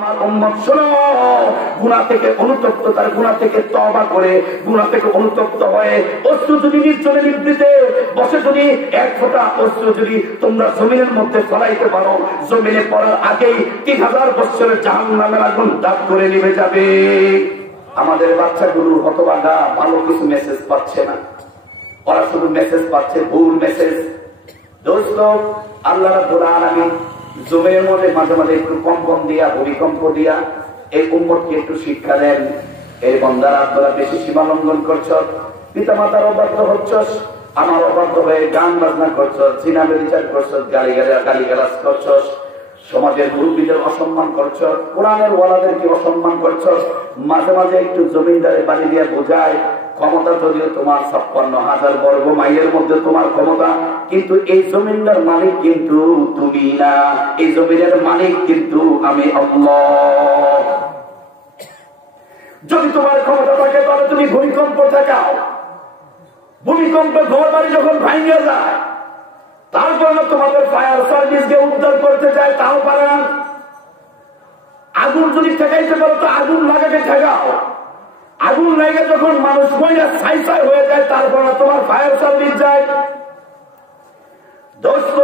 আমার উম্মত শোনো, গুনাহ থেকে অনুতপ্ত, তার গুনাহ থেকে তওবা করে গুনাহ থেকে অনুতপ্ত হয়ে অশ্রু যদি নির্জনে নিবৃতে বসে যদি এক ফোঁটা অশ্রু যদি তোমরা জমিনের মধ্যে ফলাইতে পারো, জমিনে পড়ার আগেই 3000 বছরের জাহান্নামের আগুন দাগ করে নিভে যাবে। আমাদের বাচ্চাগুলো হতভাগা, ভালো কিছু মেসেজ পাচ্ছে না, ওরা শুধু মেসেজ পাচ্ছে ভুল মেসেজ। দোস্ত, আল্লাহ রাব্বুল আলামিন জমিনের মধ্যে মাঝে মাঝে একটু কম্পন দিয়া, ভূমিকম্প দিয়া এই উম্মতকে একটু শিক্ষা দেন। এই বান্দারা তোরা বেশি সীমা লঙ্ঘন করছ, পিতা মাতার অবাধ্য হচ্ছ, আমার অবাধ্য হয়ে গান বাজনা করছ, জিনা ব্যভিচার করছ, গালিগালাজ করছ, সমাজের মুরব্বীদের অসম্মান করছ, কোরআনের ওয়ালাদেরকে অসম্মান করছ। মাঝে মাঝে একটু জমিনদারে বাড়ি দিয়ে বোঝায়, ক্ষমতা যদিও তোমার 56,000 বর্গ মাইলের মধ্যে তোমার ক্ষমতা, কিন্তু এই জমিনদার মালিক কিন্তু তুমি না, এই জমিনের মালিক কিন্তু আমি আল্লাহ। যদি তোমার ক্ষমতা থাকে তাহলে তুমি ভূমিকম্প ঠেকাও। ভূমিকম্পে ঘর বাড়ি যখন ভাঙিয়ে যায়, তারপর তোমাদের ফায়ার সার্ভিসকে উদ্ধার করতে চায়, তাও পারে না। আগুন যদি ঠেকাইতে পারো তো আগুন লাগাকে ঠেকাও। আগুন লাগে যখন মানুষ মহিলা ছাই ছাই হয়ে যায়, তারপর তোমার ফায়ার সার্ভিস যায়। দোস্ত,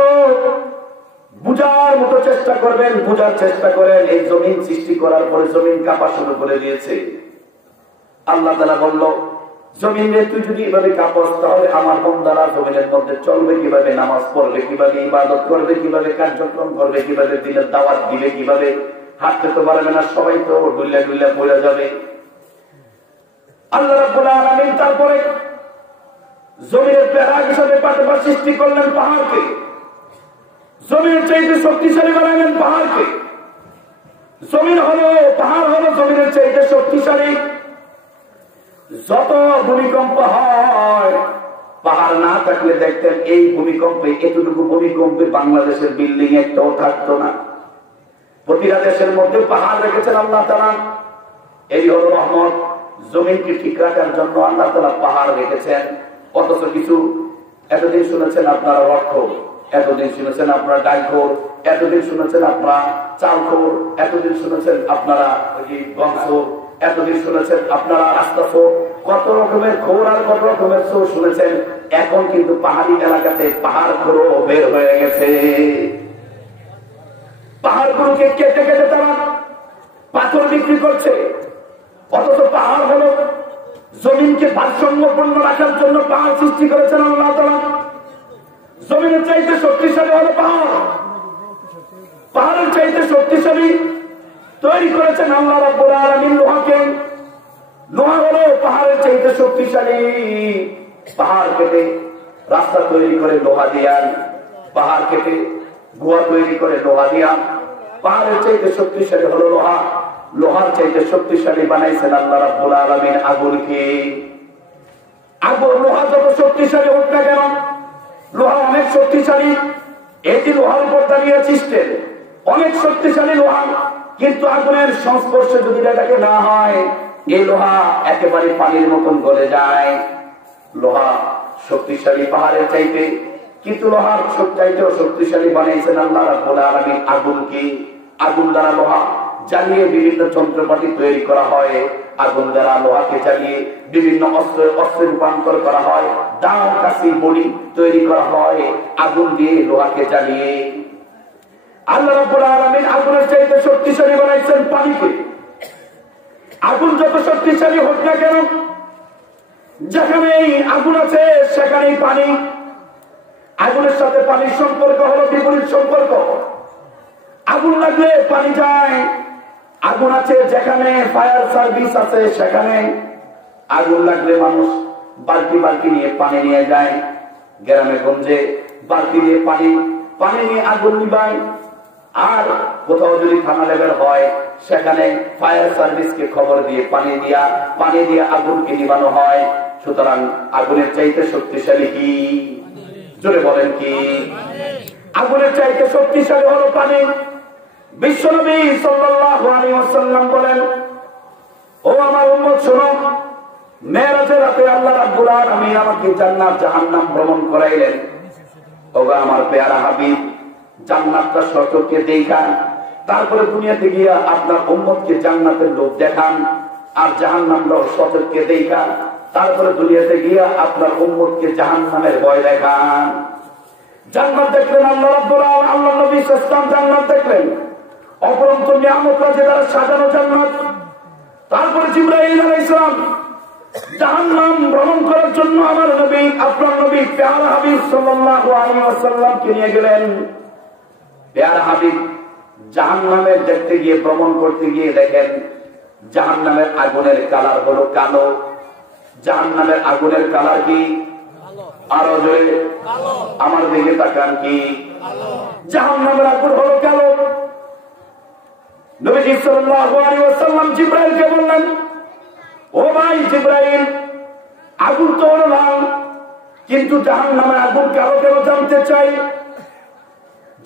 বুঝার মতো চেষ্টা করবেন, বুঝার চেষ্টা করেন। এই জমিন সৃষ্টি করার পরে জমিন কাঁপা শুরু করে দিয়েছে। আল্লাহ তাআলা বলল, জমিনে তুই যদি এভাবে কাঁপাস তাহলে আমার বান্দারা জমিনের মধ্যে চলবে কিভাবে, নামাজ পড়বে কিভাবে, ইবাদত করবে কিভাবে, কার্যক্রম করবে কিভাবে, দিনের দাওয়াত দিবে কিভাবে, হাঁটতে তো পারবে না, সবাই তো ডুল্লা ডুল্লা পড়ে যাবে। আল্লাহ রাব্বুল আলামিন তারপরে জমিনের প্যারা হিসাবে পাটবার সৃষ্টি করলেন পাহাড়কে, জমির চাইতে শক্তিশালী বানালেন পাহাড়কে। জমিন হলো, পাহাড় হলো জমিনের চাইতে শক্তিশালী। যত ভূমিকম্প হয়, পাহাড় না থাকলে দেখতেন এই ভূমিকম্পে, এতটুকু ভূমিকম্পে বাংলাদেশের বিল্ডিং একটাও থাকতো না। প্রতিটা দেশের মধ্যে পাহাড় রেখেছেন আল্লাহ তাআলা। এই হলো রহমত। জমিনকে ঠিক রাখার জন্য আল্লাহ তাআলা পাহাড় রেখেছেন। অথচ কিছু এতদিন শুনেছেন আপনারা রক্ষক, এতদিন শুনেছেন আপনারা ডাইখোর, এতদিন শুনেছেন আপনারা চালখোর, এতদিন শুনেছেন আপনারা গমখোর, এতদিন শুনেছেন আপনারা রাস্তাখোর, কত রকমের খোর আর কত রকমের চোর শুনেছেন। এখন কিন্তু পাহাড়ি এলাকাতে পাহাড় খোরও বের হয়ে গেছে। পাহাড়গুলোকে কেটে কেটে তারা পাথর বিক্রি করছে। অথচ পাহাড় হলো জমিনকে ভারসাম্যপূর্ণ রাখার জন্য পাহাড় সৃষ্টি করেছেন আল্লাহ তাআলা। জমিনের চাইতে শক্তিশালী হলো পাহাড়, পাহাড়ের চাইতে শক্তিশালী তৈরি করেছেন আল্লাহ রাব্বুল আলামিন লোহাকে। লোহা হলো পাহাড়ের চাইতে শক্তিশালী। পাহাড় কেটে রাস্তা তৈরি করে লোহা দিয়ান, পাহাড় কেটে গুহা তৈরি করে লোহা দিয়ান। পাহাড়ের চাইতে শক্তিশালী হলো লোহা, লোহার চাইতে শক্তিশালী বানাইছেন আল্লাহ রাব্বুল আলামিন আগুনকে। আগুন, লোহা যত শক্তিশালী হোক না কেন, লোহা অনেক শক্তিশালী। এটি লোহার উপর দাঁড়িয়ে সিস্টেম, অনেক শক্তিশালী লোহা, কিন্তু আগুনের সংস্পর্শে যদি এটাকে না হয়, এই লোহা একেবারে পানির মতন গলে যায়। লোহা শক্তিশালী পাহাড়ের চাইতে, কিন্তু লোহার চাইতেও শক্তিশালী বানাইছেন আল্লাহ রাব্বুল আলামিন আগুনকে। আগুন দ্বারা লোহা জ্বালিয়ে বিভিন্ন যন্ত্রপাতি তৈরি করা হয়। আগুন দ্বারা লোহাকে জ্বালিয়ে বিভিন্ন অস্ত্রে রূপান্তর করা হয়। দাও কাশি বড়ি তৈরি করা হয় আগুন দিয়ে, লোহাকে জ্বালিয়ে। আল্লাহ রাব্বুল আলামিন আগুনের চাইতে শক্তিশালী বানাইছেন পানিকে। আগুন যত শক্তিশালী হোক না কেন, যেখানেই আগুন আছে সেখানেই পানি। আগুনের সাথে পানির সম্পর্ক হলো বিপরীত সম্পর্ক। আগুন লাগলে পানি যায়। আগুন আছে যেখানে ফায়ার সার্ভিস আছে সেখানে। আগুন লাগলে মানুষ বালতি বালতি নিয়ে পানি নিয়ে যায়, গ্রামে গঞ্জে বালতি নিয়ে পানি নিয়ে আগুন নিবায়। আর কোথাও যদি থানা লেভেল হয়, সেখানে ফায়ার সার্ভিসকে খবর দিয়ে পানি দিয়ে আগুনকে নিবানো হয়। সুতরাং আগুনের চাইতে শক্তিশালী কি? জোরে বলেন কি? আগুনের চাইতে শক্তিশালী হলো পানি। বিশ্বনবী সাল্লাল্লাহু আলাইহি ওয়াসাল্লাম বলেন, ও আমার উম্মত শোনো, মেরাজের রাতে আল্লাহ রাব্বুল আলামিন আমাকে জান্নাত জাহান্নাম ভ্রমণ করাইলেন। ওগো আমার পেয়ারা হাবিব, জান্নাতটা সচক্ষে দেখা তারপরে দুনিয়াতে গিয়া আপনার উম্মতকে জান্নাতের লোক দেখান, আর জাহান্নামের সতর্ককে দেখান। তারপরে দুনিয়াতে গিয়া আপনার উম্মতকে জাহান্নামের ভয় দেখান। জান্নাত দেখলেন আল্লাহ রাব্বুল আলামিন, আল্লাহ নবী সাল্লাল্লাহু আলাইহি ওয়াসাল্লাম জান্নাত দেখলেন, অপরন্ত নিয়ামত আছে দ্বারা সাজানো জান্নাত। তারপরে জিবরাইল আলাইহিস সালাম জাহান্নাম ভ্রমণ করার জন্য আমার নবী, আপনার নবী প্যারা হাবিব সাল্লাল্লাহু আলাইহি ওয়াসাল্লামকে নিয়ে গেলেন। প্যারা হাবিব জাহান্নামের দেখতে গিয়ে, ভ্রমণ করতে গিয়ে দেখেন জাহান্নামের আগুনের কালার হলো কালো। জাহান্নামের আগুনের কালার কি? আরো জোরে আমার দিকে তাকান, কি? জাহান্নামের আগুন হলো কালো। নবী সাল্লাল্লাহু আলাইহি ওয়াসাল্লাম জিবরাইলকে বললেন, ও ভাই জিবরাইল, আগুন তো হলো লাল, কিন্তু জাহান্নামের আগুন কালো কেন জানতে চাই।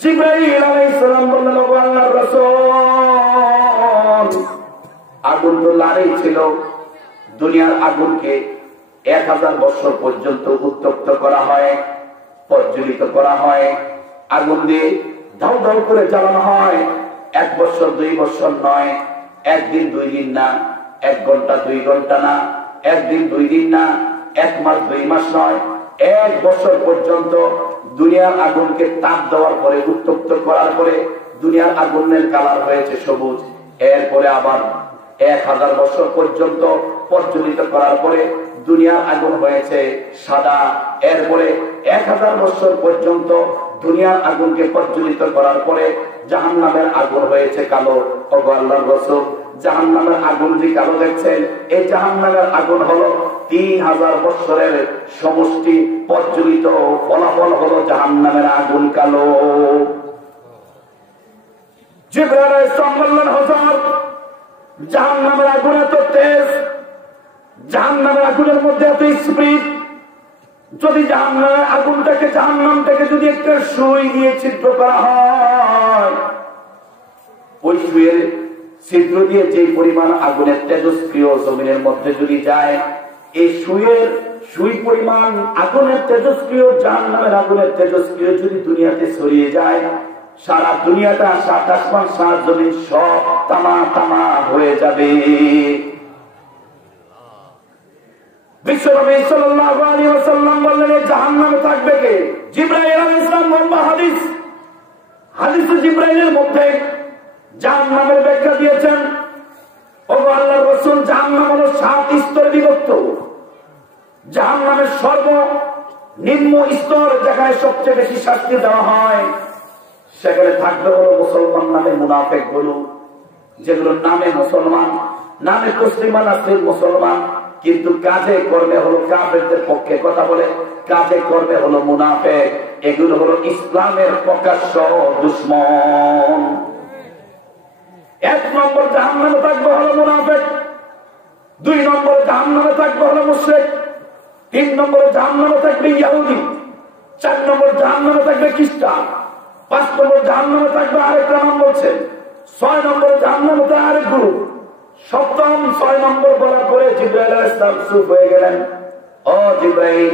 জিবরাইল আলাইহিস সালাম বললেন, ও আল্লাহর রাসূল, আগুন তো লালই ছিল। দুনিয়ার আগুনকে 1000 বছর পর্যন্ত উত্তপ্ত করা হয়, প্রজ্বলিত করা হয়, আগুন দিয়ে ধাউ ধাউ করে জ্বালানো হয়। 1 বছর 2 বছর নয়, 1 দিন 2 দিন না, 1 ঘন্টা 2 ঘন্টা না, 1 দিন 2 দিন না, 1 মাস 2 মাস নয়, 1 বছর পর্যন্ত দুনিয়ার আগুনকে তাপ দেওয়ার পরে, উত্তপ্ত করার পরে দুনিয়ার আগুনের কালার হয়েছে সবুজ। এরপরে আবার 1000 বছর পর্যন্ত প্রজ্বলিত করার পরে দুনিয়ার আগুন হয়েছে সাদা। এরপরে 1000 বছর পর্যন্ত দুনিয়ার আগুনকে প্রজ্বলিত করার পরে জাহান্নামের আগুন হয়েছে কালো। ও আল্লাহর রাসূল, জাহান্নামের আগুন যে কালো দেখছেন, এই জাহান্নামের আগুন হলো 3000 বছরের সমষ্টি প্রজ্বলিত ফলাফল হলো জাহান্নামের আগুন কালো। জিবরাইল আলাইহিস সালাম বললেন, হুজুর, জাহান্নামের আগুন এত তেজ, জাহান্নামের আগুনের মধ্যে এত স্পিড, যদি জাহান্নামের আগুনটাকে, জাহান্নাম থেকে যদি একটা সুই দিয়ে ছিদ্র করা হয়, ওই সুইয়ের ছিদ্র দিয়ে যে পরিমাণ আগুনের তেজস্ক্রিয় জমিনের মধ্যে যদি যায়, এই সুই পরিমাণ আগুনের তেজস্ক্রিয়, জাহান্নামের আগুনের তেজস্ক্রিয় যদি দুনিয়াতে ছড়িয়ে যায়, সারা দুনিয়াটা, 7 আসমান 7 জমিন সব তামা তামা হয়ে যাবে। বিশ্বনবী সাল্লাল্লাহু আলাইহি ওয়াসাল্লাম বললেন, জাহান্নামে থাকবে কে? জিবরাইল আলাইহিস সালাম বলল, হাদিসে জিবরাইলের মধ্যে জাহান্নামের ব্যাখ্যা দিয়েছেন। ও আল্লাহর রাসূল, জাহান্নাম হলো 7 স্তরে বিভক্ত। জাহান্নামের সর্বনিম্ন স্তর, যেখানে সবচেয়ে বেশি শাস্তি দেওয়া হয়, সেখানে থাকবে হলো মুসলমান নামে মুনাফিক গুলো, যেগুলো নামে মুসলমান, নামে মুসলিমান আছে মুসলমান, কিন্তু কাজে কর্মে হলো কাফেরদের পক্ষে কথা বলে, কাজে কর্মে হলো মুনাফিক। এগুলো হলো ইসলামের প্রকাশ্য দুশমন। 1 নম্বর জাহান্নামে থাকবে হলো মুনাফিক, 2 নম্বর জাহান্নামে থাকবে হলো মুশরিক, 3 নম্বরে জাহান্নামে থাকবে ইহুদি, 4 নম্বর জাহান্নামে থাকবে খ্রিস্টান, 5 নম্বর জাহান্নামে থাকবে আরেকটা নাম বলছেন, 6 নম্বরে জাহান্নামে থাকবে আরেক গ্রুপ। 7ম 6 নম্বর বলার পরে জিবরাইল আলাইহিস সালাম চুপ হয়ে গেলেন। ও জিবরাইল,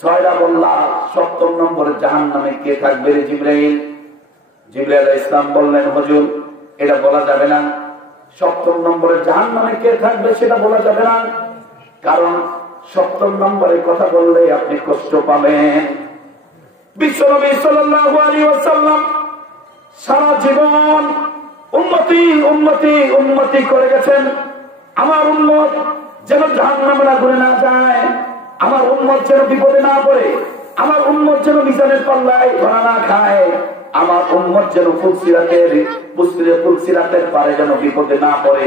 6টা বললা, 7ম নম্বরে জাহান্নামে কে থাকবে রে জিবরাইল? জিবরাইল আলাইহিস সালাম বললেন, হুজুর, এটা বলা যাবে না। 7ম নম্বরে জাহান্নামে কে থাকবে সেটা বলা যাবে না, কারণ 7ম নম্বরে কথা বললে আপনি কষ্ট পাবেন। বিশ্বনবী সাল্লাল্লাহু আলাইহি ওয়াসাল্লাম সারা জীবন উম্মতি উম্মতি উম্মতি করে গেছেন। আমার উম্মত যেন জাহান্নামের আগুনে না যায়, আমার উম্মত যেন বিপদে না পড়ে, আমার উম্মত যেন মিজানের পাল্লায় ধরা না খায়, আমার উম্মত যেন ফুলসিরাতের পারে যেন বিপদে না পড়ে,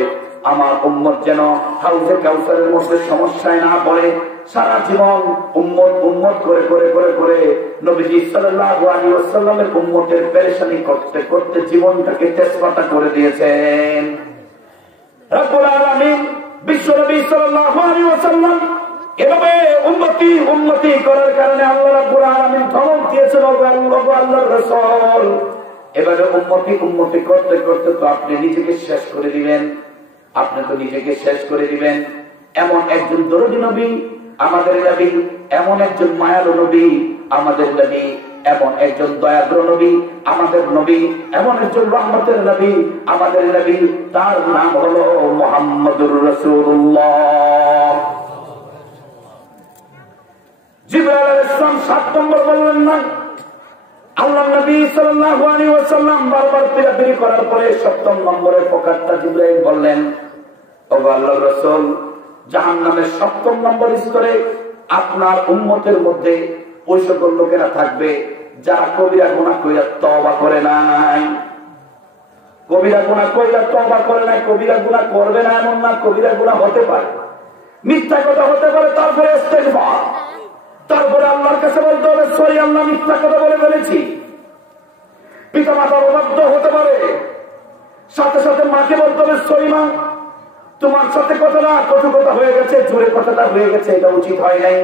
আমার উম্মত যেন হাউজে কাউসারের মধ্যে সমস্যায় না পড়ে। সারা জীবন উম্মত উম্মত করে করে করে করে নবীজি সাল্লাল্লাহু আলাইহি ওয়াসাল্লামের উম্মতের পেরেশানি করতে করতে জীবনটাকে তেজপাতা করে দিয়েছেন। রব্বুল আলামিন বিশ্বনবী সাল্লাল্লাহু আলাইহি ওয়াসাল্লাম এভাবে উম্মতি উম্মতি করার কারণে আল্লাহ রাব্বুল আলামিন ধমক দিয়েছেন, আল্লাহর রাসূল এভাবে উম্মতি উম্মতি করতে করতে তো আপনি নিজেকে শেষ করে দিবেন, আপনি তো নিজেকে শেষ করে দিবেন। এমন একজন দরদী নবী আমাদের নবী, এমন একজন মায়ালু নবী আমাদের নবী, এমন একজন দয়াদ্র নবী, আমাদের নবী, এমন একজন রহমতের নবী, আমাদের নবী, তার নাম হলো মুহাম্মদুর রাসূলুল্লাহ। জিবরাইল আলাইহিস সালাম 7 নম্বর বললেন না, আল্লাহ নবী সাল্লাল্লাহু আলাইহি ওয়াসাল্লাম বারবার পিরাপিরি করার পরে 7 নম্বরের পকারটা জিবরাইল বললেন, ও আল্লাহর রাসূল, জাহান্নামের 7 নম্বর স্তরে আপনার উম্মতের মধ্যে ওই সকল লোকেরা থাকবে যারা কবিরা গুনাহ কইরা তওবা করে নাই। কবিরা গুনাহ কইরা তওবা করে নাই, কবিরা গুনাহ করবে না এমন না, কবিরা গুনাহ হতে পারে, মিথ্যা কথা হতে পারে, তারপরে ইস্তেগফার, তারপরে আল্লাহর কাছে বলতে হবে সরি আল্লাহ মিথ্যা কথা বলে ফেলেছি। পিতা মাতার অবাধ্য হতে পারে, সাথে সাথে মাকে বলতে হবে সরি মা, তোমার সাথে কথাটা কটু কথা হয়ে গেছে, জোরে কথাটা হয়ে গেছে, এটা উচিত হয় নাই।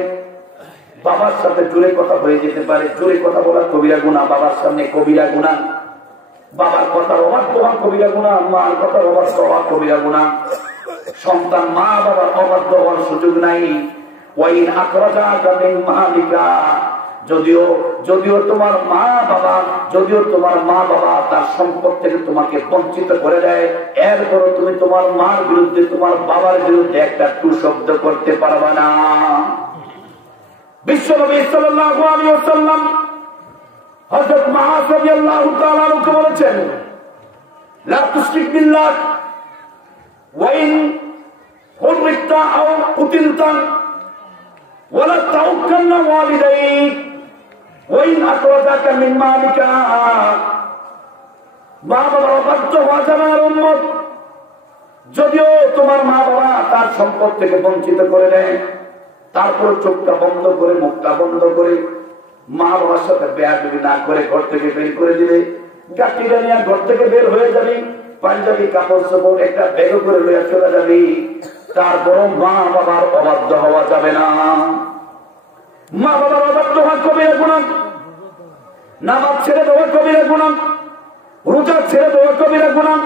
বাবার সাথে জোরে কথা হয়ে যেতে পারে, জোরে কথা বলা কবিরা গুনাহ, বাবার সামনে কবিরা গুনাহ, বাবার কথার অবাধ্য হওয়া কবিরা গুনাহ, মার কথার অবাধ্য হওয়া কবিরা গুনাহ। সন্তান মা বাবার অবাধ্য হওয়ার সুযোগ নাই। ওয়াইন আখরাজাকা মিন মালিকা, যদিও তোমার মা বাবা তার সম্পদ থেকে তোমাকে বঞ্চিত করে দেয়, এরপরও তুমি তোমার মার বিরুদ্ধে, তোমার বাবার বিরুদ্ধে একটা টু শব্দ করতে পারবে না। বিশ্বনবী সাল্লাল্লাহু আলাইহি ওয়াসাল্লাম হযরত মুআয রাদিয়াল্লাহু তাআলা আনহুকে বলেছেন, লা তুশরিক বিল্লাহ ওয়া ইন হুররিকতা আও কুতিলতা ওয়ালা তাওয়াক্কালনা ওয়ালিদাইক ওয়া ইন আখরাজাকা মিন মালিকা। মা বাবার অবাধ্য হওয়া জানার উম্মত, যদিও তোমার মা বাবা তার সম্পদ থেকে বঞ্চিত করে দেয়, তারপর চোখটা বন্ধ করে, মুখটা বন্ধ করে, মা বাবার সাথে বেয়াদবি না করে ঘর থেকে বের করে দিলে, গাড়িটা নিয়ে ঘর থেকে বের হয়ে যাবি, পাঞ্জাবি কাপড় চোপড় একটা ব্যাগ করে লইয়া চলে যাবি, তারপরও মা বাবার অবাধ্য হওয়া যাবে না। মা বাবার অবাধ্য হওয়া কবিরা গুনাহ, নামাজ ছেড়ে দেওয়া কবিরা গুনাহ, রোজা ছেড়ে দেওয়া কবিরা গুনাহ,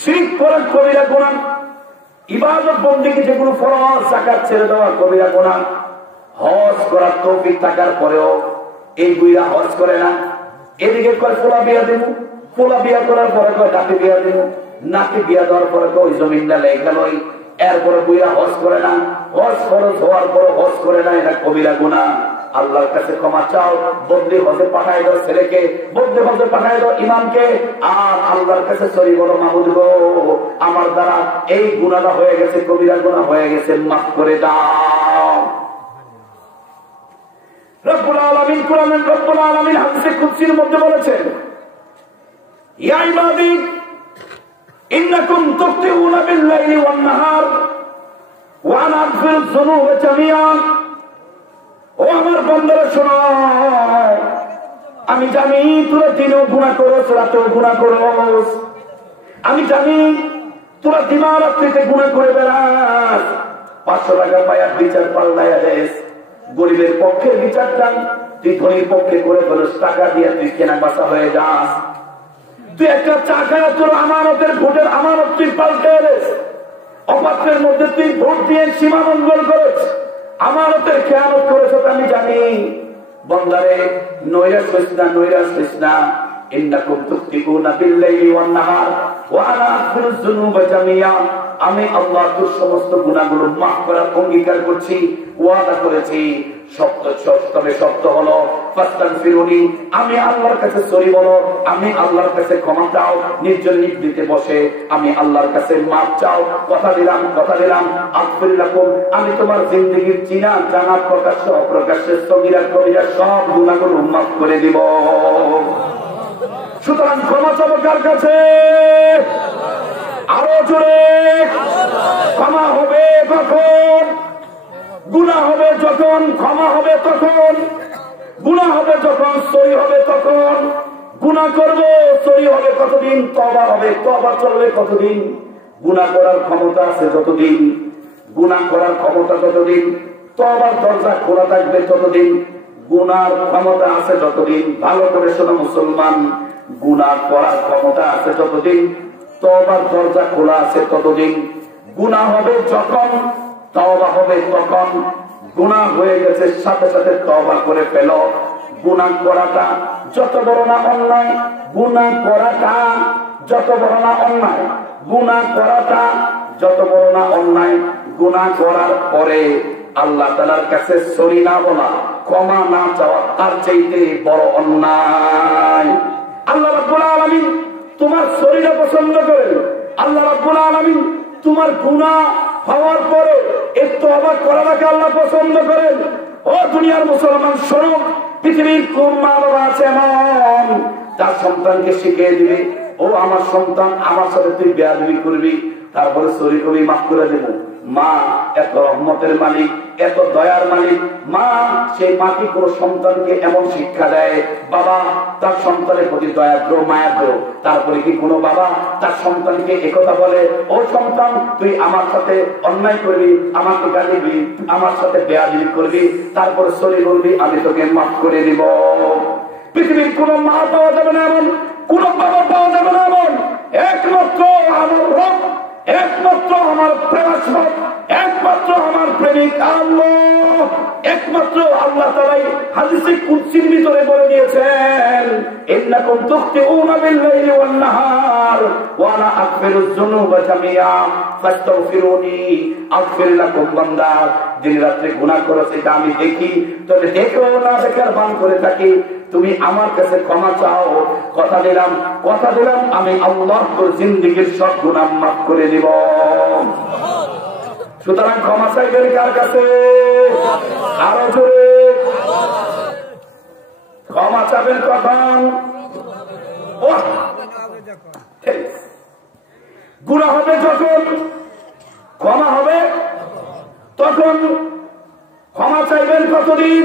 শিরক করা কবিরা গুনাহ, ইবাদত বন্দেগী যেগুলো ফরজ যাকাত ছেড়ে দেওয়া কবিরা গুনাহ। হজ করার তৌফিক থাকার পরেও এই বুইরা হজ করে না, এদিকে কয় পোলা বিয়া দেব, পোলা বিয়া করার পরে কয় নাতি বিয়া দেব, নাতি বিয়া দেওয়ার পরে কয় জমিনটা লেগে গেল, এরপরে বুইরা হজ করে না, হজ খরচ হওয়ার পরে হজ করে না, এটা কবিরা গুনাহ। আল্লাহর কাছে ক্ষমা চাও, বদলি হজে পাঠায় দাও ছেলেকে, বদলি হজে পাঠায় দাও ইমামকে, আর আল্লাহর কাছে সরি বলো, মাহমুদ গো আমার দ্বারা এই গুনাহটা হয়ে গেছে, কবিরা গুনাহ হয়ে গেছে, মাফ করে দাও। রব্বুল আলামিন কুরআনের রব্বুল আলামিন হাদিসে কুদসির মধ্যে বলেছেন, ইয়া ইবাদি ইন্নাকুম তুখতিউনা বিল-লাইলি ওয়ান-নাহার ওয়া আনা আগফিরুয যুনুবা জামিআন। ও আমার বান্দারা শোনো, আমি জানি তোরা দিনেও গুনাহ করছ, রাতেও গুনাহ করছ, আমি জানি তোরা দিবা-রাত্রিতে গুনাহ করে বেড়াস, 500 টাকা পায়া বিচার পাল্টাইয়া দেস, গরিবের পক্ষে বিচারটা তুই ধনীর পক্ষে করে ফেলস, টাকা দিয়ে তুই কেনা বাসা হয়ে যাস, তুই একটা চা খায় তোর আমানতের ভোটের আমানত তুই পাল্টে দেস, অপাত্রের মধ্যে তুই ভোট দিয়ে সীমামঙ্গল করেছ, আমানতের খেয়ানত করেছ, আমি জানি। বন্দারে নৈরাশ হইস না, নৈরাশ হইস না, ইন্নাকুম তুখতিউনা বিল-লাইলি ওয়ান-নাহার ওয়া আনা আগফিরুয যুনুবা জামিআ। আমি আল্লাহ তোর সমস্ত গুনাহগুলো মাফ করার অঙ্গীকার করছি, ওয়াদা করেছি। তবে শর্ত হলো ফাস্তাগফিরুনি, আমি আল্লাহর কাছে সরি বলো, আমি আল্লাহর কাছে ক্ষমা চাও, নির্জন নিবৃতে বসে আমি আল্লাহর কাছে মাফ চাও। কথা দিলাম আগফির লাকুম, আমি তোমার জিন্দেগীর চিনা জানা প্রকাশ্য অপ্রকাশ্যে সগীরা কবিরা সব গুনাহগুলো মাফ করে দিব। সুতরাং ক্ষমা চাবো কার কাছে? আরো জোরে। ক্ষমা হবে কখন? গুনাহ হবে যখন, ক্ষমা হবে তখন। গুনাহ হবে যখন, সরি হবে তখন। গুনাহ করবো, সরি হবে কতদিন, তওবা হবে, তওবা চলবে কতদিন। গুনাহ করার ক্ষমতা আছে যতদিন, গুনাহ করার ক্ষমতা যতদিন, তওবার দরজা খোলা থাকবে ততদিন। গুনার ক্ষমতা আছে যতদিন, ভালো করে শোনো মুসলমান, গুনাহ করার ক্ষমতা আছে যতদিন, তওবার দরজা খোলা আছে ততদিন। গুনাহ হবে যখন, তওবা হবে তখন। গুনাহ হয়ে গেছে সাথে সাথে তওবা করে ফেলো। গুনাহ করাটা যত বড় না অন্যায়, গুনাহ করাটা যত বড় না অন্যায়, গুনাহ করাটা যত বড় না অন্যায়, গুনাহ করার পরে আল্লাহ তাআলার কাছে সরি না বলা, ক্ষমা না চাওয়া তার চাইতে বড় অন্যায়। আল্লাহ রাব্বুল আলামিন তোমার সরিটা পছন্দ করেন। আল্লাহ রাব্বুল আলামিন তোমার গুনাহ হওয়ার পরে একটু অবাক করাটাকে আল্লাহ পছন্দ করেন। ও দুনিয়ার মুসলমান শোনো, পৃথিবীর কোন মা বাবা আছে এমন তার সন্তানকে শিখিয়ে দিবে, ও আমার সন্তান আমার সাথে তুই বেয়াদবি করবি, তারপরে সরি কবি মাফ করে দেব। মা এত রহমতের মালিক, এত দয়ার মালিক। মা সেই মাটি কোন সন্তানকে এমন শিক্ষা দেয়, বাবা তার সন্তানের প্রতি দয়াদ্র মায়াদ্র। তারপরে কি কোনো বাবা তার সন্তানকে একথা বলে, ও সন্তান তুই আমার সাথে অন্যায় করবি, আমাকে গালি দিবি, আমার সাথে বেয়াদবি করবি, তারপরে সরি বলবি, আমি তোকে মাফ করে দিব। পৃথিবীর কোন মা পাওয়া যাবে না এমন, কোন বাবা পাওয়া যাবে না এমন। একমাত্র আমার রব, একমাত্র আমার প্রেমাস্পদ, একমাত্র আমার প্রেমিক আল্লাহ, একমাত্র আল্লাহ তাআলাই হাদিসে কুদসির ভিতরে বলে দিয়েছেন, ইন্নাকুম তুখতিউনা বিল-লাইলি ওয়ান-নাহার ওয়া আনা আগফিরুয যুনুবা জামিআ ফাস্তাগফিরুনি আগফির লাকুম। বান্দা দিন রাতে গুনাহ করো সেটা আমি দেখি, তবে দেখো না দেখার ভান করে থাকি, তুমি আমার কাছে ক্ষমা চাও, কথা দিলাম, কথা দিলাম আমি আল্লাহ তোর জিন্দেগীর সব গুনাহ মাফ করে দিব। সুতরাং ক্ষমা চাইবেন কার কাছে? আরো জোরে ক্ষমা চাবেন কখন? গুনাহ হবে যখন, ক্ষমা হবে তখন। ক্ষমা চাইবেন কতদিন?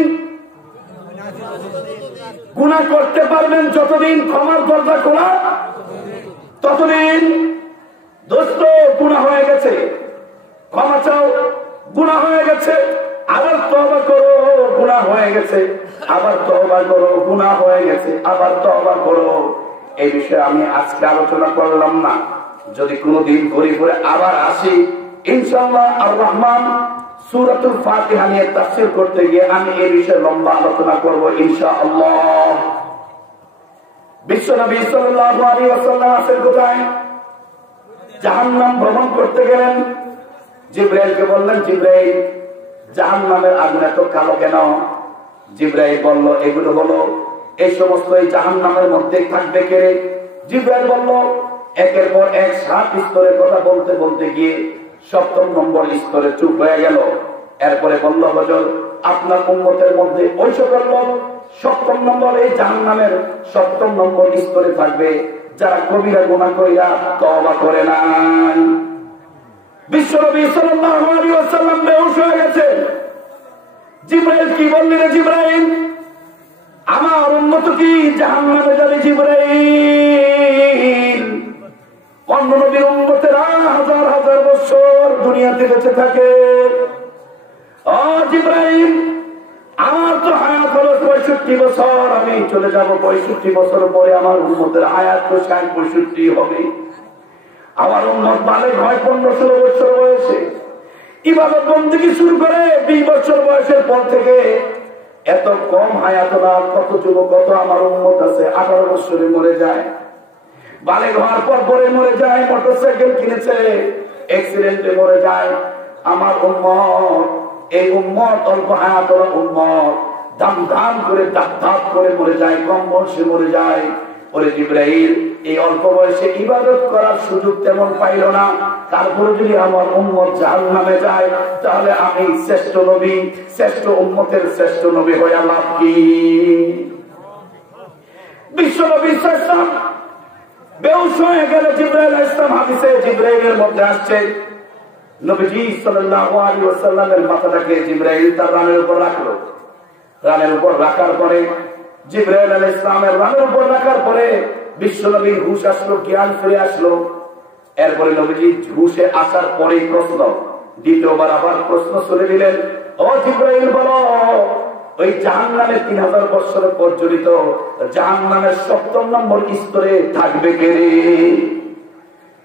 গুনাহ করতে পারবেন যতদিন ক্ষমার দরজা খোলা ততদিন। দোস্ত গুনাহ হয়ে গেছে, ক্ষমা চাও, গুনাহ হয়ে গেছে, আবার তওবা করো, গুনাহ হয়ে গেছে, আবার তওবা করো, গুনাহ হয়ে গেছে, আবার তওবা করো। এই বিষয়ে আমি আজকে আলোচনা করলাম না, যদি কোনোদিন ঘুরে ঘুরে আবার আসি ইনশাআল্লাহ আর রহমান সূরাতুল ফাতিহা নিয়ে তাফসীর করতে গিয়ে আমি এই বিষয়ে লম্বা আলোচনা করব ইনশাআল্লাহ। বিশ্বনবী সাল্লাল্লাহু আলাইহি ওয়াসাল্লাম আসেন কোথায়? জাহান্নাম ভ্রমণ করতে গেলেন। জিবরাইলকে বললেন, জিবরাইল জাহান্নামের আগুন এত কালো কেন? জিবরাইল বলল, এগুলো হলো এই সমস্ত এই জাহান্নামের মধ্যে থাকবে কে? জিবরাইল বলল, একের পর এক 7 স্তরের কথা বলতে বলতে গিয়ে 7ম নম্বর স্তরে চুপ হয়ে গেল। এরপরে বলল, হুজুর আপনার উম্মতের মধ্যে ওই সকল লোক 7ম নম্বর এই জাহান্নামের 7ম নম্বর স্তরে থাকবে যারা কবিরা গুনাহ কইরা তওবা করে না। বিশ্বনবী সাল্লাল্লাহু আলাইহি ওয়াসাল্লাম বেহুশ হয়ে গেছে। জিবরাইল কি বললেন? জিবরাইল আমার উম্মত কি জাহান্নামে যাবে? জিবরাইল অন্য নবীর উম্মতেরা হাজার হাজার বছর দুনিয়াতে বেঁচে থাকে। ও জিবরাইল আমার তো হায়াত হলো 65 বছর, আমি চলে যাব 65 বছর পরে, আমার উম্মতের হায়াত তো 60-65 হবে। আমার উম্মত বালেগ হয় 15-16 বছর বয়সে, ইবাদত বন্দেগী শুরু করে 20 বছর বয়সের পর থেকে। এত কম হায়াত না, কত যুবক, কত আমার উম্মত আছে 18 বছরে মরে যায়, বালেগ হওয়ার পর পরে মরে যায়, মোটরসাইকেল কিনেছে অ্যাক্সিডেন্টে মরে যায়। আমার উম্মত, এই উম্মত অল্প হায়াত উম্মত দাম দাম করে দাপ করে মরে যায়, কম বয়সে মরে যায়। ওরে জিবরাইল এই অল্প বয়সে ইবাদত করার সুযোগ তেমন পাইল না, তারপরে যদি আমার উম্মত জাহান্নামে যায় তাহলে আমি শ্রেষ্ঠ নবী, শ্রেষ্ঠ উম্মতের শ্রেষ্ঠ নবী হয়ে লাভ কি? বিশ্ব নবী শ্রেষ্ঠ বেহুশ হয়ে গেল। জিবরাইল আলাইহিস সালাম, হাদিসে জিবরাইলের মধ্যে আসছে, নবীজি সাল্লাল্লাহু আলাইহি ওয়াসাল্লামের মাথাটাকে জিবরাইল তার রানের উপর রাখলো। রানের উপর রাখার পরে জিবরাইল আলাইহিস সালামের রানের উপর রাখার পরে বিশ্বনবীর হুঁশ আসলো, জ্ঞান ফিরে আসলো। এরপরে নবীজি হুঁশে আসার পরে প্রশ্ন, দ্বিতীয়বার আবার প্রশ্ন শুনে দিলেন, ও জিবরাইল বলো, ওই জাহান্নামের 3000 বছর পর্যন্ত জাহান্নামের 7ম নম্বর স্তরে থাকবে কে রে?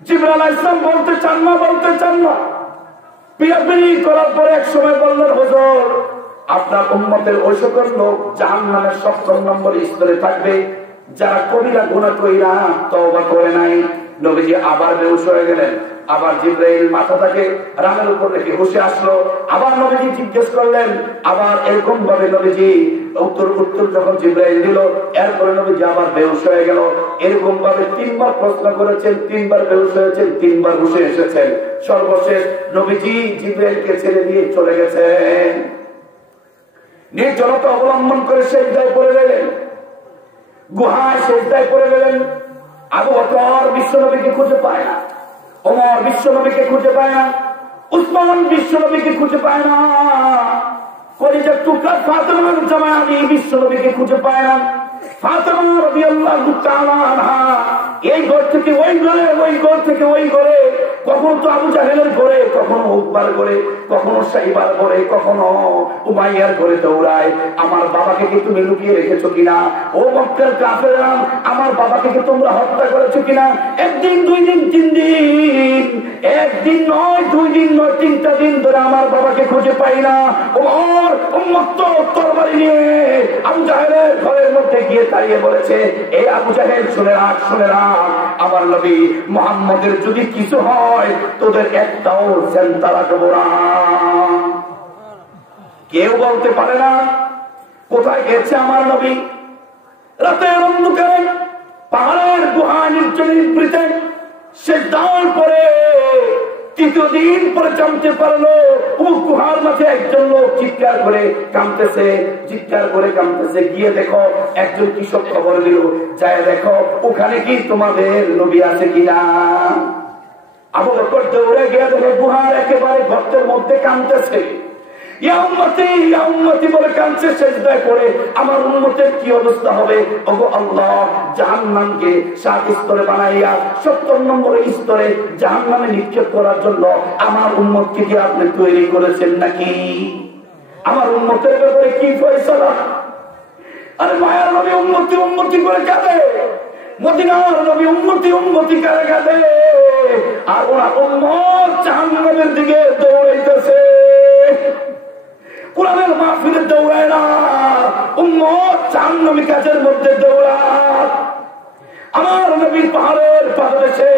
জিবরাইল আলাইহিস সালাম বলতে চান না, বলতে চান না। পিয়াপিরি করার পরে এক সময় বললেন, হুজুর আপনার উম্মতের ওই সকল লোক জাহান্নামের 7 নম্বর স্তরে থাকবে যারা কবিরা গুনাহ কইরা তওবা করে নাই। নবীজি আবার বেহুশ হয়ে গেলেন। আবার জিবরাইল মাথাটাকে রানের উপর রেখে বসে আসলো। আবার নবীজি জিজ্ঞেস করলেন, আবার এরকম ভাবে নবীজি উত্তর যখন জিবরাইল দিল, এরপরে নবীজি আবার বেহুশ হয়ে গেল। এরকম ভাবে 3বার প্রশ্ন করেছেন, 3বার বেহুশ হয়েছেন, 3বার বসে এসেছেন। সর্বশেষ নবীজি জিবরাইলকে ছেড়ে দিয়ে চলে গেছেন। নির্জনতা অবলম্বন করে সেজদায় পড়ে গেলেন, গুহায় সেজদায় পড়ে গেলেন। আবু বকর বিশ্বনবীকে খুঁজে পায় না, ওমর বিশ্বনবীকে খুঁজে পায় না, উসমান বিশ্বনবীকে খুঁজে পায় না, কলিজার টুকরা ফাতেমা জামাই আলী বিশ্বনবীকে খুঁজে পায় না। ফাতেমা রাদিয়াল্লাহু তাআলা আনহা এই ঘর থেকে ওই ঘরে, ওই ঘর থেকে ওই ঘরে, কখনো তো আবু জাহেলের ঘরে, কখনো উকবার ঘরে, কখনো সাইবার ঘরে, কখনো উমাইয়ার ঘরে দৌড়ায়। আমার বাবাকে কি তুমি লুকিয়ে রেখেছো কিনা? ও মক্কার কাফেররা, আমার বাবাকে কি তোমরা হত্যা করেছো কিনা? একদিন, 2 দিন, 3 দিন, একদিন নয়, 2 দিন নয়, 3টা দিন ধরে আমার বাবাকে খুঁজে পাই না। ওমর উম্মত তরবারি নিয়ে আবু জাহেলের ঘরের মধ্যে গিয়ে দাঁড়িয়ে বলেছে, এই আবু জাহেল শুনে রাখ, শুনে রাখ, আমার নবী মুহাম্মদের যদি কিছু হয় তোদের একটাও চিন্তা রাখবো না। কেউ বলতে পারে না কোথায় গেছে আমার নবী। রাতের অন্ধকারে পাহাড়ের গুহা নির্জনীতে সেজদার পরে 3য় দিন পরে জানতে পারলো ও গুহার মাঝে একজন লোক চিৎকার করে কাঁদতেছে, চিৎকার করে কাঁদতেছে। গিয়ে দেখো একজন কৃষক খবর দিল, যায় দেখো ওখানে কি তোমাদের নবী আছে কিনা। আবু বকর দৌড়ে গিয়ে দেখে গুহার একেবারে গর্তের মধ্যে কাঁদতেছে। ইয়া উম্মতি, ইয়া উম্মতি বলে কাঁদছে সেজদায় পড়ে। আমার উম্মতের কি অবস্থা হবে? ওগো আল্লাহ, জাহান্নামকে 7 স্তরে বানাইয়া 70 নম্বর স্তরে জাহান্নামে নিক্ষেপ করার জন্য আমার উম্মতকে কি আপনি তৈরি করেছেন নাকি? আমার উম্মতের ব্যাপারে কি ফয়সালা? আরে মায়ার নবী উম্মতি উম্মতি করে কাঁদে, মদিনার নবী উম্মতি উম্মতি করে কাঁদে, আর ওরা উম্মত জাহান্নামের দিকে দৌড়াইতেছে। কোরআনের মাহফিলে দৌড়ায় না, উম্মত জাহান্নামী কাজের মধ্যে দৌড়ায়। আমার নবী পাহাড়ের পাদদেশে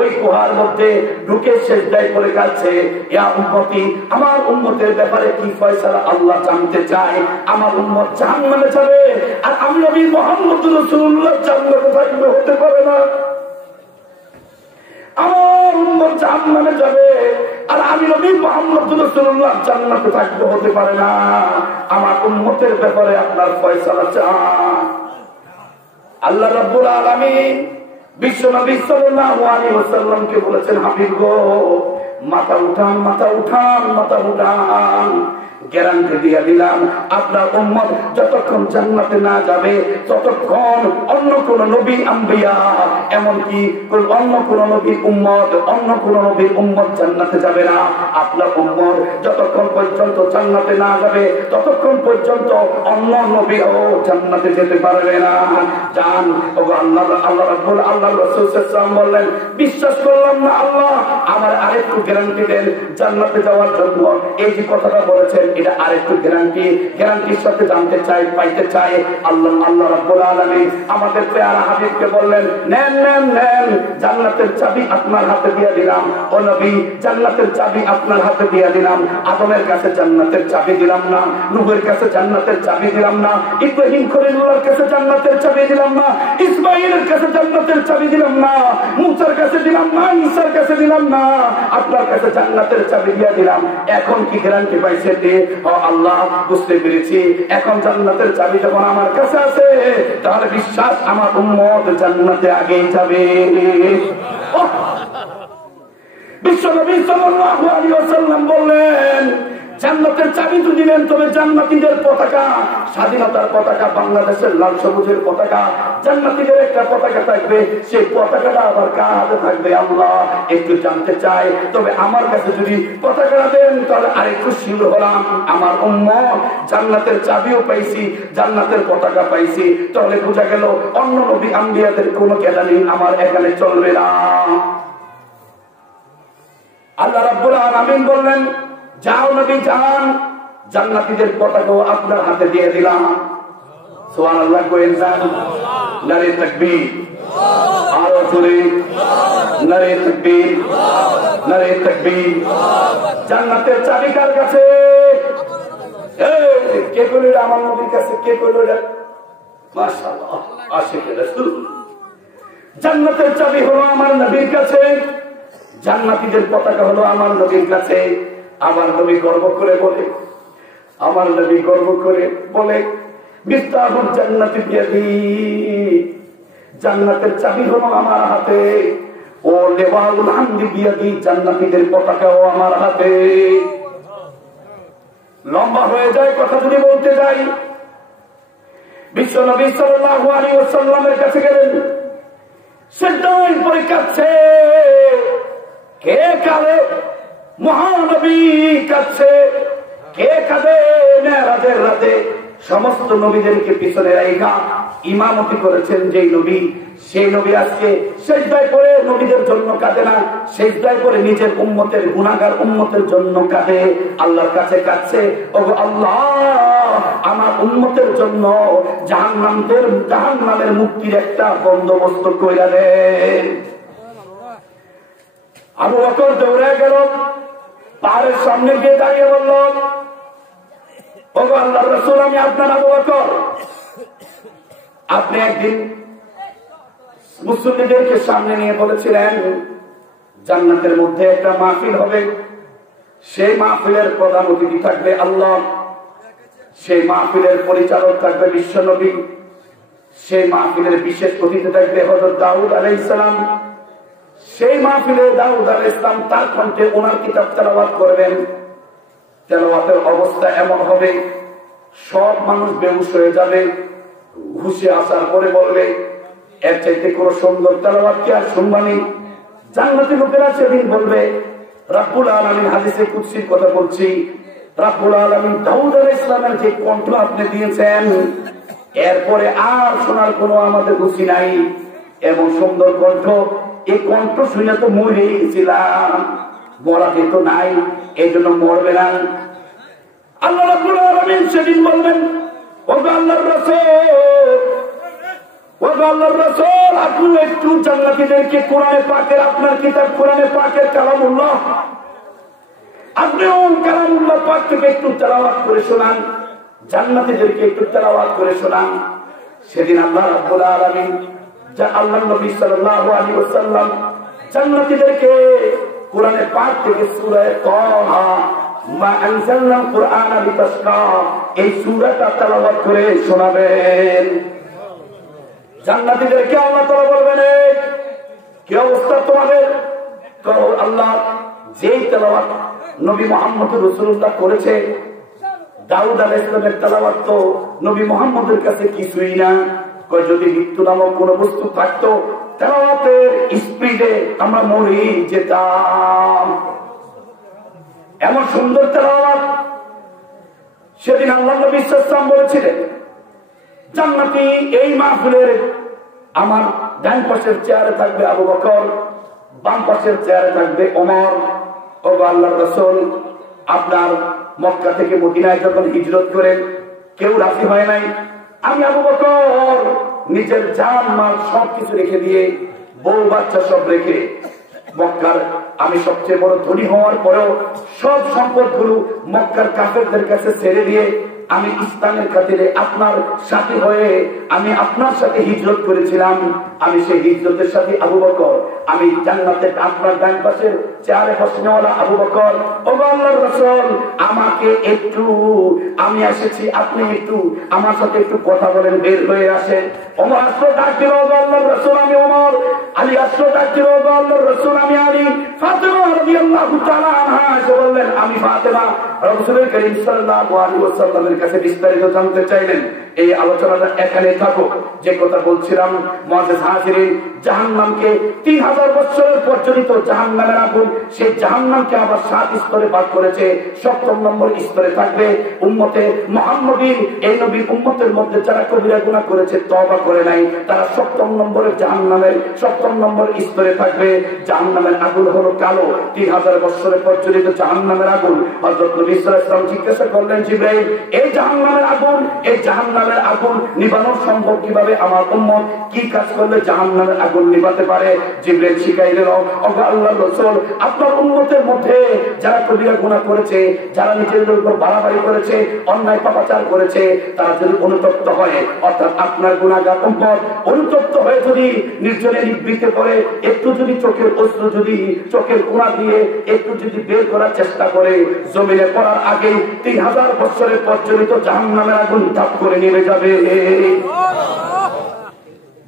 ওই গুহার মধ্যে ঢুকে সেজদায় পড়ে কাঁদছে, ইয়া উম্মতি, আমার উম্মতের ব্যাপারে কি ফয়সালা আল্লাহ জানতে চায়। আমার উম্মত জাহান্নামে যাবে, আর আমি নবী মুহাম্মদ রাসূলুল্লাহ জান্নাতে থাকবে, হতে পারে না। আমার উম্মত জাহান্নামে যাবে, আর আমি নবী মুহাম্মদ রাসূলুল্লাহ জান্নাতে থাকবে, হতে পারে না। আমার উম্মতের ব্যাপারে আপনার ফয়সালা চান। আল্লাহ রাব্বুল আলামিন বিশ্ব নবী সাল্লাল্লাহু আলাইহি ওয়াসাল্লামকে বলেছেন, হাবিব গো, মাথা উঠান, মাথা উঠান, মাথা উঠান। গ্যারান্টি দিয়ে দিলাম, আপনার উম্মত যতক্ষণ জান্নাতে না যাবে ততক্ষণ অন্য কোন নবী আম্বিয়া, এমনকি অন্য কোন নবীর উম্মত, অন্য কোন নবীর উম্মত জান্নাতে যাবে না। আপনার উম্মত যতক্ষণ পর্যন্ত জান্নাতে না যাবে ততক্ষণ পর্যন্ত অন্য নবীও জান্নাতে যেতে পারবে না। জান আল্লাহ রাব্বুল আল্লাহ রাসূল সাল্লাল্লাহু আলাইহি ওয়াসাল্লাম বললেন, বিশ্বাস করলাম না আল্লাহ, আমার আরেকটু গ্যারান্টি দেন জান্নাতে যাওয়ার জন্য। এই যে কথাটা বলেছেন এটা আরেকটু গ্যারান্টি, গ্যারান্টির সাথে জানতে চাই, পাইতে চাই। আল্লাহ রাব্বুল আলামিন আমাদের প্রিয় হাবিবকে বললেন, নেন নেন নেন, জান্নাতের চাবি আপনার হাতে দিয়ে দিলাম। ও নবী, জান্নাতের চাবি আপনার হাতে দিয়ে দিলাম। আদমের কাছে জান্নাতের চাবি দিলাম না, নূহের কাছে জান্নাতের চাবি দিলাম না, ইব্রাহিম খলিলুল্লাহর কাছে জান্নাতের চাবি দিলাম না, ইসমাঈলের কাছে জান্নাতের চাবি দিলাম না, মুসার কাছে দিলাম না, ঈসার কাছে দিলাম না, আপনার কাছে জান্নাতের চাবি দিয়ে দিলাম। এখন কি গ্যারান্টি পাইছে? ও আল্লাহ, বুঝতে পেরেছি, এখন জান্নাতের চাবি যখন আমার কাছে আছে তাহলে বিশ্বাস আমার উম্মত জান্নাতে আগেই যাবে। বিশ্ব নবী সাল্লাল্লাহু আলাইহি ওয়াসাল্লাম বললেন, জান্নাতের চাবি তো দিলেন, তবে জান্নাতীদের পতাকা, স্বাধীনতার পতাকা, বাংলাদেশের লাল সবুজের পতাকা, জান্নাতীদের একটা পতাকা থাকবে, সেই পতাকাটা আবার কার হাতে থাকবে? আল্লাহ। একটু জানতে চাই, তবে আমার কাছে যদি পতাকাটা দেন তাহলে আরেকটু শিওর হলাম, আমার উম্মত জান্নাতের চাবিও পাইছি, জান্নাতের পতাকা পাইছি। তাহলে বোঝা গেল অন্য নবী আম্বিয়াদের কোনো কেদানি আমার এখানে চলবে না। আল্লাহ রাব্বুল আলামিন বললেন, যাও নবী যান, জান্নাতীদের পতাকাও আপনার হাতে দিয়ে দিলাম। সুবহানাল্লাহ কইেন যান। নারে তাকবীর, আরো জোরে নারে তাকবীর, নারে তাকবীর। জান্নাতের চাবি কার কাছে? কে কইল আমার নবীর কাছে? কে কইল? মাশাআল্লাহ, আশিকে রাসূল। জান্নাতের চাবি হলো আমার নবীর কাছে, জান্নাতীদের পতাকা হলো আমার নবীর কাছে। আমার নবী গর্ব করে বলে, আমার নবী গর্ব করে বলে, মিফতাহুল জান্নাতি বিয়াদি, জান্নাতের চাবি হলো আমার হাতে। ও লিওয়াউল হামদি বিয়াদি, জান্নাতীদের পতাকাও আমার হাতে। লম্বা হয়ে যায় কথা যদি বলতে যাই। বিশ্ব নবী সাল্লাল্লাহু আলাইহি ওয়াসাল্লামের কাছে গেলেন, সেটাই পরীক্ষাচ্ছে। কে কাঁদে? মহানবী কাঁদছে। কে কাঁদে? মেরাজের রাতে সমস্ত নবীদেরকে পিছনে রাইখা ইমামতি করেছেন যেই নবী, সেই নবী আজকে সেজদায় পড়ে নবীদের জন্য কাঁদে না, সেজদায় পড়ে নিজের উম্মতের গুনাহগার উম্মতের জন্য কাঁদে, আল্লাহর কাছে কাঁদছে। ওগো আল্লাহ, আমার উম্মতের জন্য জাহান্নামের মুক্তির একটা বন্দোবস্ত কইরা দেন। আবু বকর দৌড়ে গেল, পাহাড়ের সামনে গিয়ে দাঁড়িয়ে বলল, ওগো আল্লাহর রাসূল, আমি আপনার আবু বকর। আপনি একদিন মুসলিমদেরকে সামনে নিয়ে বলেছিলেন জান্নাতের মধ্যে একটা মাহফিল হবে, সেই মাহফিলের প্রধান অতিথি থাকবে আল্লাহ, সেই মাহফিলের পরিচালক থাকবে বিশ্বনবী, সেই মাহফিলের বিশেষ অতিথি থাকবে হযরত দাউদ আলাইহিস সালাম। সেই মাহফিলে দাউদ আলাইহিস সালাম তার কণ্ঠে ওনার কিতাব তেলাওয়াত করবেন। তেলাওয়াতের অবস্থা এমন হবে, সব মানুষ বেহুশ হয়ে যাবে। হুশে আসার পরে বলবে, এর চাইতে কোনো সুন্দর তেলাওয়াত কি আর শুনবানি? জান্নাতি লোকেরা সেদিন বলবে, রব্বুল আলামিন, হাদিসে কুদসির কথা বলছি, রব্বুল আলামিন দাউদ আলাইহিস সালামের যে কণ্ঠ আপনি দিয়েছেন, এরপরে আর শোনার কোনো আমাদের রুচি নাই। এমন সুন্দর কণ্ঠ, এই কণ্ঠ শুনে তো মরে গেছিলাম, মরা যেত নাই, এই জন্য মরবে না। আল্লাহ রাব্বুল আলামিন সেদিন বলবেন, ওগো আল্লাহর রাসূল, ওগো আল্লাহর রাসূল, আপনি একটু জান্নাতীদেরকে কোরআনে পাকের, আপনার কিতাব কোরআনে পাকের কালামুল্লাহ, আপনিও কালামুল্লাহ পাক থেকে একটু তেলাওয়াত করে শোনান, জান্নাতীদেরকে একটু তেলাওয়াত করে শোনান। সেদিন আল্লাহ রাব্বুল আলামিন, যা আল্লাহর নবী সাল্লাল্লাহু আলাইহি ওয়াসাল্লাম জান্নাতীদেরকে কোরআনে পাক থেকে সূরা তাহা মা আনজালনাল কুরআনা লিতাশকা, এই সূরাটা তেলাওয়াত করে শোনাবেন। জান্নাতীদেরকে আল্লাহ তাআলা বলবেন, কি অবস্থা তোমাদের? আল্লাহ যেই তেলাওয়াত নবী মুহাম্মদ রাসূলুল্লাহ করেছে, দাউদ আলাইহিস সালামের তেলাওয়াত তো নবী মুহাম্মদের কাছে কিছুই না। কয় যদি মৃত্যু নামক কোন বস্তু থাকতো, তেলাওয়াতের স্পিডে আমরা মরে যেতাম। এমন সুন্দর তেলাওয়াত সেদিন আল্লাহ নবী সাল্লাল্লাহু আলাইহি ওয়াসাল্লাম বলেছিলেন, জান্নাতি এই মাহফিলের আমার ডান পাশের চেয়ারে থাকবে আবু বকর, বাম পাশের চেয়ারে থাকবে ওমর। ও আল্লাহর রাসূল, আপনার মক্কা থেকে মদিনায় যখন হিজরত করেন, কেউ রাজি হয় নাই। আমি আবু বকর নিজের জান মাল সবকিছু রেখে দিয়ে, বউ বাচ্চা সব রেখে, মক্কার আমি সবচেয়ে বড় ধনী হওয়ার পরেও সব সম্পদ গুলো মক্কার কাফেরদের কাছে ছেড়ে দিয়ে আমি ইসলামের খাতিরে আপনার সাথী হয়ে আমি আপনার সাথে হিজরত করেছিলাম। আমি সেই হিজরতের সাথে আবু বকর, আমি জান্নাতের আপনার ডান পাশের চেয়ারে বসনেওয়ালা আবু বকর। ও আল্লাহর রাসূল, আমাকে একটু, আমি এসেছি, আপনি একটু আমার সাথে একটু কথা বলেন, বের হয়ে আসেন। ওমর আসলো ডাক দিল, ও আল্লাহর রাসূল আমি ওমর। আলী আসলো ডাক দিল, ও আল্লাহর রাসূল আমি আলী। ফাতেমা রাদিয়াল্লাহু তাআলা আনহা এসে বললেন, আমি ফাতেমা। রাসূল করিম সাল্লাল্লাহু আলাইহি ওয়াসাল্লামের কাছে বিস্তারিত জানতে চাইলেন। এই আলোচনাটা এখানে থাকো। যে কথা বলছিলাম, মুআজ্জিজ হাজিরিন, জাহান্নামকে 3000 বছরের পর্যন্ত জাহান্নামের আগুন, সেই জাহান্নামকে আবার 7 স্তরে ভাগ করেছে। 7ম নম্বর স্তরে থাকবে উম্মতে মুহাম্মদীর, এই নবী উম্মতের মধ্যে যারা কবিরা গুনাহ করেছে, তওবা করে নাই, তারা 7ম নম্বরে জাহান্নামের 7ম নম্বর স্তরে থাকবে। জাহান্নামের আগুন হলো কালো, 3000 বছরের পর্যন্ত জাহান্নামের আগুন। হযরত নবী নবী সাল্লাল্লাহু আলাইহি ওয়াসাল্লাম জিজ্ঞাসা করলেন, জিবরাইল, এই জাহান্নামের আগুন নিবানো সম্ভব কিভাবে? আমার উম্মত কি কাজ করলে জাহান্নামের আগুন নিভাতে পারে? জিবরাইল শিখাইলেন, ওগো আল্লাহর রাসূল, আপনার উম্মতের মধ্যে যারা কবিরা গুনাহ করেছে, যারা নিজেদের উপর বাড়াবাড়ি করেছে, অন্যায় পাপাচার করেছে, তারা যদি অনুতপ্ত হয়, অর্থাৎ আপনার গুনাহগার উম্মত অনুতপ্ত হয়ে যদি নির্জনে নিবৃত্তে পড়ে, একটু যদি চোখের অশ্রু যদি চোখের কোণা দিয়ে একটু যদি বের করার চেষ্টা করে, জমিনে পড়ার আগে 3000 বছরের প্রচলিত জাহান্নামের আগুন ধাপ করে নেমে যাবে।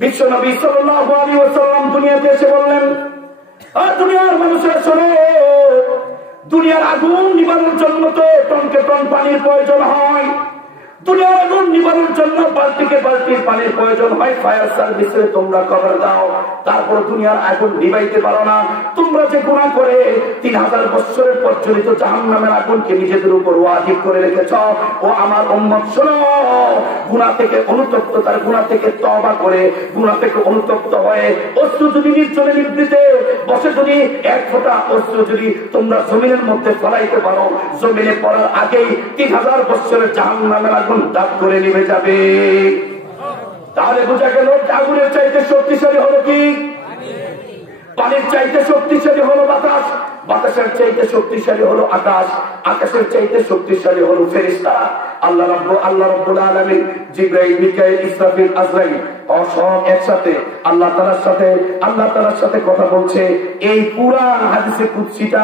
বিশ্বনবী সাল্লাল্লাহু আলাইহি ওয়াসাল্লাম দুনিয়াতে এসে বললেন, আর দুনিয়ার মানুষের শোনো, দুনিয়ার আগুন নিবানোর জন্য তো টনকে টন পানির প্রয়োজন হয়। দুনিয়ার আগুন নিবানোর জন্য বালতিকে বালতির পানির প্রয়োজন হয়। ফায়ার সার্ভিসে তোমরা খবর দাও, তারপর দুনিয়ার আগুন নিবাইতে পারো না। তোমরা যে গুনাহ করে 3000 বছরের প্রচলিত জাহান্নামের আগুনকে নিজেদের উপর ওয়াজিব করে রেখেছ, ও আমার উম্মত শোনো, গুনাহ থেকে অনুতপ্ততার গুনাহ থেকে তওবা করে, গুনাহ থেকে অনুতপ্ত হয়ে অশ্রু যদি নির্জনে নিবৃতে বসে যদি এক ফোঁটা অশ্রু যদি তোমরা জমিনের মধ্যে ফলাইতে পারো, জমিনে পড়ার আগেই 3000 বছরের জাহান্নামের আগুন দাপ করে নেমে যাবে। তাহলে বোঝা গেল আগুনের চাইতে শক্তিশালী হলো কি? পানির চাইতে শক্তিশালী হলো বাতাস, বাতাসের চাইতে শক্তিশালী হলো আকাশ, আকাশের চাইতে শক্তিশালী হলো ফেরেশতারা। আল্লাহ রাব্বুল আলামিন জিবরাইল, মিকাইল, ইসরাফিল, আজরাইল সব একসাথে আল্লাহ তাআলার সাথে কথা বলছে। এই পুরা হাদিসে কুদসিটা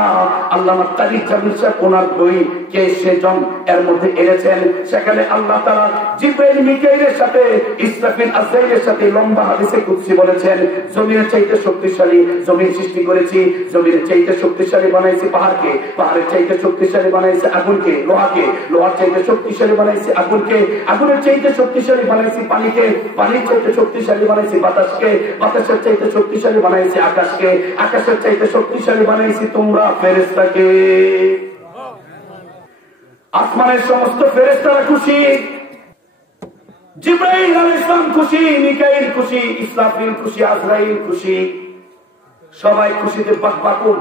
আল্লামা তারিক জামিল সাহেব ওনার বই কে সেজন এর মধ্যে এনেছেন। সেখানে আল্লাহ তাআলা জিবরাইল, মিকাইলের সাথে ইসরাফিল, আজরাইলের সাথে লম্বা হাদিসে কুদসি বলেছেন, জমিনের চাইতে শক্তিশালী জমিন সৃষ্টি করেছি, জমিনের চাইতে শক্তিশালী বানাইছি পাহাড়কে, পাহাড়ের চাইতে শক্তিশালী বানাইছি আগুনকে, লোহাকে, লোহার চাইতে শক্তিশালী বানাইছি আগুনকে, আগুনের চাইতে শক্তিশালী বানাইছি পানিকে, পানির চাইতে শক্তিশালী বানাইছি বাতাসকে, বাতাসের চাইতে শক্তিশালী বানাইছি আকাশকে, আকাশের চাইতে শক্তিশালী বানাইছি তোমরা ফেরেশতাকে। আসমানের সমস্ত ফেরেশতারা খুশি, জিবরাইল আলাইহিস সালাম খুশি, মিকাইল খুশি, ইসরাফিল খুশি, আজরাইল খুশি, সবাই খুশিতে বাকবাকুল।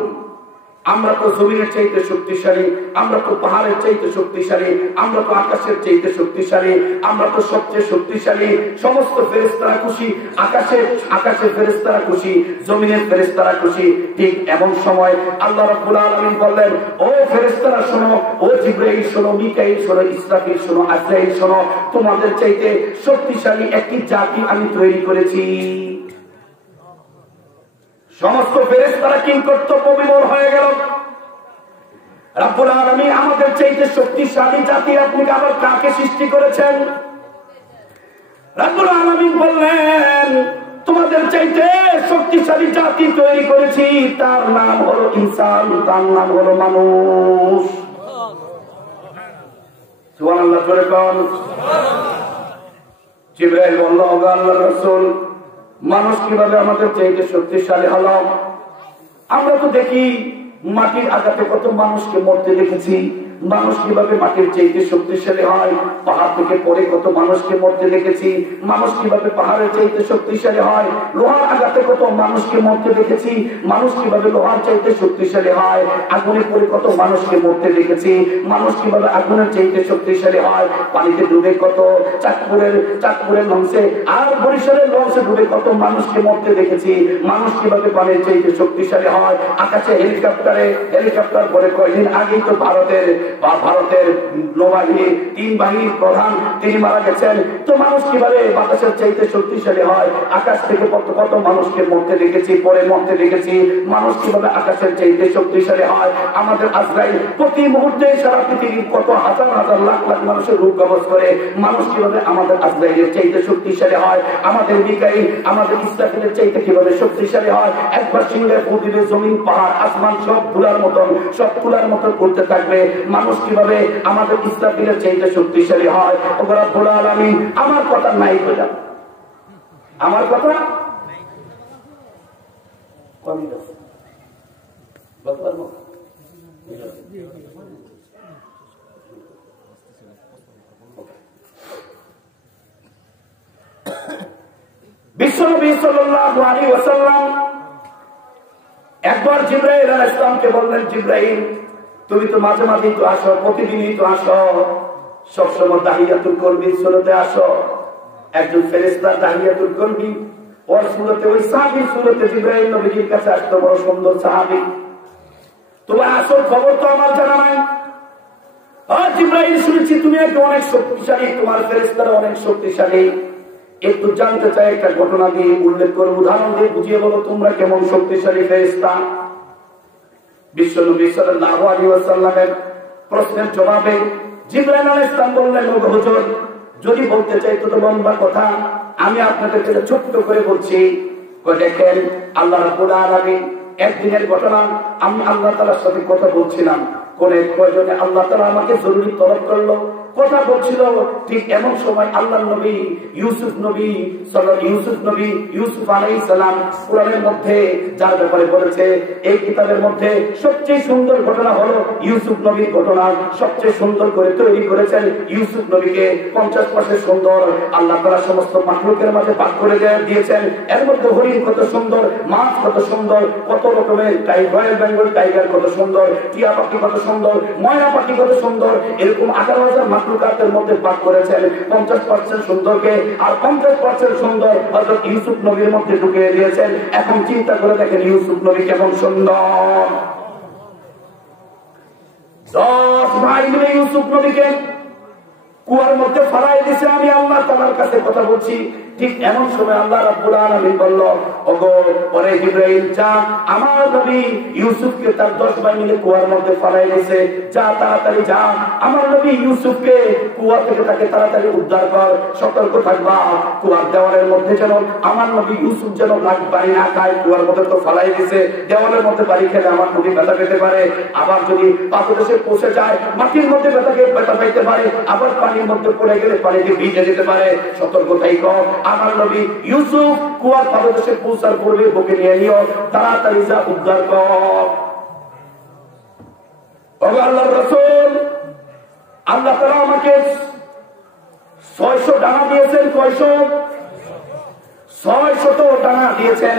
আমরা তো জমিনের চাইতে শক্তিশালী, আমরা তো পাহাড়ের চাইতে শক্তিশালী, আমরা তো আকাশের চাইতে শক্তিশালী, আমরা তো সবচেয়ে শক্তিশালী। সমস্ত ফেরেশতারা খুশি, আকাশের ফেরেশতারা খুশি, জমিনের ফেরেশতারা খুশি। ঠিক এমন সময় আল্লাহ রাব্বুল আলামিন বললেন, ও ফেরেশতারা শোনো, ও জিবরাইল শোনো, মিকাইল শোনো, ইসরাফিল শোনো, আজরাইল শোনো, তোমাদের চাইতে শক্তিশালী একটি জাতি আমি তৈরি করেছি। সমস্ত ফেরেশতারা কি কর্তব্য বিমূঢ় হয়ে গেল। রাব্বুল আলামিন আমাদের চাইতে শক্তিশালী জাতি আপনি আবার কাকে সৃষ্টি করেছেন? রাব্বুল আলামিন বললেন, তোমাদের চাইতে শক্তিশালী জাতি তৈরি করেছি, তার নাম হলো ইনসান, তার নাম হলো মানুষ। সুবহানাল্লাহ বলে কোন? জিবরাইল বলল, ও আল্লাহর রাসূল, মানুষ কিভাবে আমাদের চাইতে শক্তিশালী হলো? আমরা তো দেখি মাটির আঘাতে কত মানুষকে মরতে দেখেছি, মানুষ কিভাবে মাটির চাইতে শক্তিশালী হয়? পাহাড় থেকে পড়ে কত মানুষকে মরতে দেখেছি, মানুষ কিভাবে পাহাড়ের চাইতে শক্তিশালী হয়? লোহার আঘাতে কত মানুষকে মরতে দেখেছি, মানুষ কিভাবে লোহার চাইতে শক্তিশালী হয়? আগুনে পড়ে কত মানুষকে মরতে দেখেছি, মানুষ কিভাবে আগুনের চাইতে শক্তিশালী হয়? পানিতে ডুবে কত চাঁদপুরের লঞ্চে আর বরিশালের লঞ্চে ডুবে কত মানুষকে মরতে দেখেছি, মানুষ কিভাবে পানির চাইতে শক্তিশালী হয়? আকাশে হেলিকপ্টার পরে কয়েকদিন আগেই তো ভারতের নৌবাহিনী 3 বাহিনীর প্রধান তিনি মারা গেছেন। তো মানুষ কিভাবে বাতাসের চাইতে শক্তিশালী হয়? আকাশ থেকে কত মানুষকে মরতে দেখেছি, পরে মরতে দেখেছি, মানুষ কিভাবে আকাশের চাইতে শক্তিশালী হয়? আমাদের আজরাইল প্রতি মুহূর্তে সারা পৃথিবীর কত হাজার হাজার লাখ লাখ মানুষের রূপ কবজ করে, মানুষ কিভাবে আমাদের আজরাইলের চাইতে শক্তিশালী হয়? আমাদের মিকাইল, আমাদের ইসরাফিলের চাইতে কিভাবে শক্তিশালী হয়? একবার সিংহের ফু দিলে জমিন, পাহাড়, আসমান সব তুলার মতন করতে থাকবে। মানুষ কিভাবে আমাদের ইসরাফিলের চাইতে শক্তিশালী হয়? ওরা রব্বুল আলামিন আমার কথা নাই বলে, আমার কথা কমই আছে বিশ্বনবী সাল্লাল্লাহু আলাইহি ওয়াসাল্লাম একবার জিবরাইল আলাইহিস সালামকে বললেন, জিবরাইল তুমি তো মাঝে মাঝেই তো আসো, প্রতিদিনই তো আসো, সবসময় তাহিয়াতুল কলবি সুরতে আসো। একজন ফেরেশতা তাহিয়াতুল কলবি ওর সুরতে, ওই সাহাবীর সুরতে জিবরাইল নবীর কাছে আসতো, বড় সুন্দর সাহাবী। তোমার আসল খবর তো আমার জানা নাই। আর জিবরাইল, শুনেছি তুমি একটু অনেক শক্তিশালী, তোমার ফেরেশতারা অনেক শক্তিশালী। একটু জানতে চাই, একটা ঘটনা দিয়ে উল্লেখ করে, উদাহরণ দিয়ে বুঝিয়ে বলো তোমরা কেমন শক্তিশালী ফেরেশতা। বিশ্বনবী সাল্লাল্লাহু আলাইহি ওয়াসাল্লামের প্রশ্নের জবাবে জিবরাইল আলাইহিস সালাম বললেন, ও হুজুর, যদি বলতে চাই তো লম্বা কথা, আমি আপনাদেরকে ছোট্ট করে বলছি। দেখেন, আল্লাহ রাব্বুল আলামিন একদিনের ঘটনা, আমি আল্লাহ তাআলার সাথে কথা বলছিলাম, কোন এক প্রয়োজনে আল্লাহ তাআলা আমাকে জরুরি তলব করলো, কথা বলছিল। ঠিক এমন সময় আল্লাহ নবী ইউসুফ আলাইহিস সালাম কোরআনের মধ্যে যার ব্যাপারে বলেছে, এই কিতাবের মধ্যে সবচেয়ে সুন্দর ঘটনা হলো ইউসুফ নবীর ঘটনা। সবচেয়ে সুন্দর করে তৈরি করেছেন ইউসুফ নবীকে, 50% সুন্দর আল্লাহ তাআলা সমস্ত মাখলুকের মাঝে ভাগ করে দিয়েছেন। এর মধ্যে হরিণ কত সুন্দর, মাছ কত সুন্দর, কত রকমের রয়্যাল বেঙ্গল টাইগার কত সুন্দর, টিয়া পাখি কত সুন্দর, ময়না পাখি কত সুন্দর, এরকম 18,000 মাখলুকাতের মধ্যে ভাগ করেছেন। 50% সুন্দরকে আর 50% সুন্দর হযরত ইউসুফ নবীর মধ্যে ঢুকিয়ে দিয়েছেন। এখন চিন্তা করে দেখেন ইউসুফ নবী কেমন সুন্দর। 10 ভাই মিলে ইউসুফ নবীকে কুয়ার মধ্যে ফেলাই দিয়েছে। আমি আল্লাহ তাআলার কাছে কথা বলছি, ঠিক এমন সময় আল্লাহ রাব্বুল আলামিন বলল, ওগো ওরে জিবরাইল, যা আমার নবী ইউসুফকে তার 10 ভাই মিলে কুয়ার মধ্যে ফেলাই দিয়েছে, যা তাড়াতাড়ি যা, আমার নবী ইউসুফকে কুয়া থেকে তাকে তাড়াতাড়ি উদ্ধার কর। সতর্ক থাকবা, কুয়ার দেওয়ালের মধ্যে যেন আমার নবী ইউসুফ যেন বাড়ি না খায়। কুয়ার মধ্যে তো ফেলাই দিয়েছে, দেওয়ালের মধ্যে বাড়ি খেলে আমার নবী ব্যথা পেতে পারে, আবার যদি পাদদেশে পৌঁছে যায় মাটির মধ্যে ব্যথা পাইতে পারে, আবার পানির মধ্যে পড়ে গেলে পানিতে ভিজে যেতে পারে। সতর্ক থাইকো, আমার নবী ইউসুফ কুয়ার পাদদেশে পৌঁছার পূর্বে বুকে নিয়ে নিও, তাড়াতাড়ি যা উদ্ধার কর। আল্লাহর রাসূল, আল্লাহ তাআলা আমাকে 600 ডানা দিয়েছেন। 600 ডানা দিয়েছেন।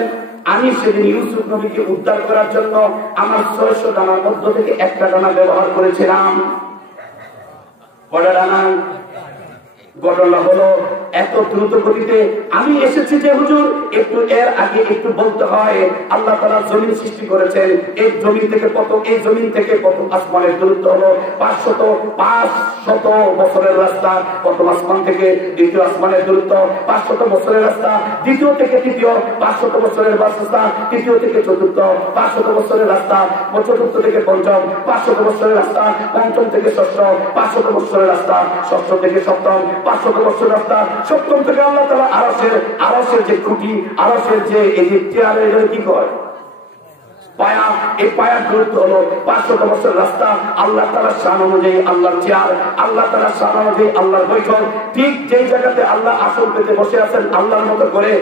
আমি সেদিন ইউসুফ নবীকে উদ্ধার করার জন্য আমার 600 ডানার মধ্য থেকে একটা ডানা ব্যবহার করেছিলাম। কয়টা ডানা? ঘটনা হলো, এত দ্রুত গতিতে আমি এসেছি যে হুজুর, একটু এর আগে একটু বলতে হয়, আল্লাহ তাআলা জমিন সৃষ্টি করেছেন। এই জমিন থেকে কত আসমানের দূরত্ব হলো 500 বছরের রাস্তা। প্রথম আসমান থেকে দ্বিতীয় আসমানের দূরত্ব 500 বছরের রাস্তা, দ্বিতীয় থেকে তৃতীয় 500 বছরের রাস্তা, তৃতীয় থেকে চতুর্থ 500 বছরের রাস্তা, চতুর্থ থেকে পঞ্চম 500 বছরের রাস্তা, পঞ্চম থেকে ষষ্ঠ 500 বছরের রাস্তা, ষষ্ঠ থেকে সপ্তম 500 বছর রাস্তা, সপ্তম থেকে আল্লাহ তাআলা আরশের যে খুঁটি, আরশের যে এই যে চেয়ারের কি কয় পায়া, এই পায়ার দূরত্ব হলো 500 বছর রাস্তা। আল্লাহ তাআলার শান অনুযায়ী আল্লাহর চেয়ার, আল্লাহ তাআলার শান অনুযায়ী আল্লাহর বৈঠক। ঠিক যেই জায়গাতে আল্লাহ আসল পেতে বসে আছেন আল্লাহর মতো করে,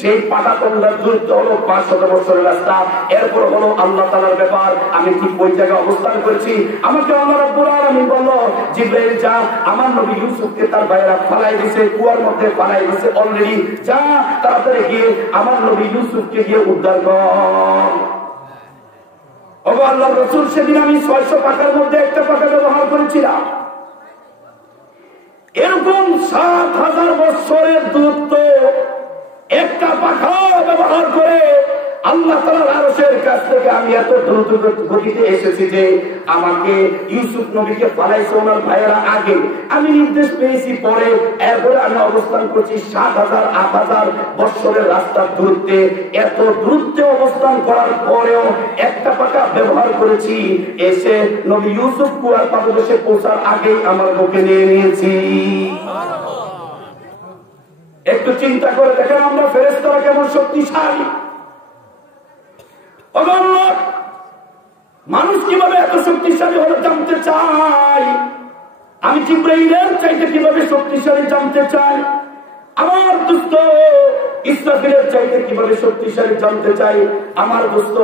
সেই পাটাতনটার দূরত্ব হলো 500 বছরের রাস্তা। এরপর হলো আল্লাহ তাআলার ব্যাপার, আমি ঠিক ওই জায়গায় অবস্থান করেছি। আমাকে আল্লাহ রাব্বুল আলামিন বলল, জিবরাইল যা, আমার নবী ইউসুফকে তার ভাইয়েরা ফালাই দিয়েছে, কুয়ার মধ্যে ফালাই দিয়েছে অলরেডি, যা তাড়াতাড়ি গিয়ে আমার নবী ইউসুফকে গিয়ে উদ্ধার কর। আল্লাহর রাসূল, সেদিন আমি 600 পাকার মধ্যে একটা পাকা ব্যবহার করেছিলাম। এরকম 7,000 বছরের দূরত্ব একটা পাখা ব্যবহার করে আল্লাহ তাআলার আরশের কাছ থেকে আমি এত দ্রুত গতিতে এসেছি যে আমাকে ইউসুফ নবীকে পালাইছে ওনার ভাইয়েরা আগে, আমি নির্দেশ পেয়েছি পরে। এরপরে আমি অবস্থান করছি 7,000 8,000 বছরের রাস্তার দূরত্বে। এত দূরত্বে অবস্থান করার পরেও একটা পাকা ব্যবহার করেছি, এসে নবী ইউসুফ কুয়ার পাদদেশে পৌঁছার আগেই আমার বুকে নিয়ে নিয়েছি। একটু চিন্তা করে দেখেন আমরা ফেরেশতারা কেমন শক্তিশালী। মানুষ কিভাবে এত শক্তিশালী হলো জানতে চাই। আমি জিবরাইলের চাইতে কিভাবে শক্তিশালী জানতে চাই। আমার দোস্ত ইসরাফিলের চাইতে কিভাবে শক্তিশালী জানতে চাই। আমার দোস্ত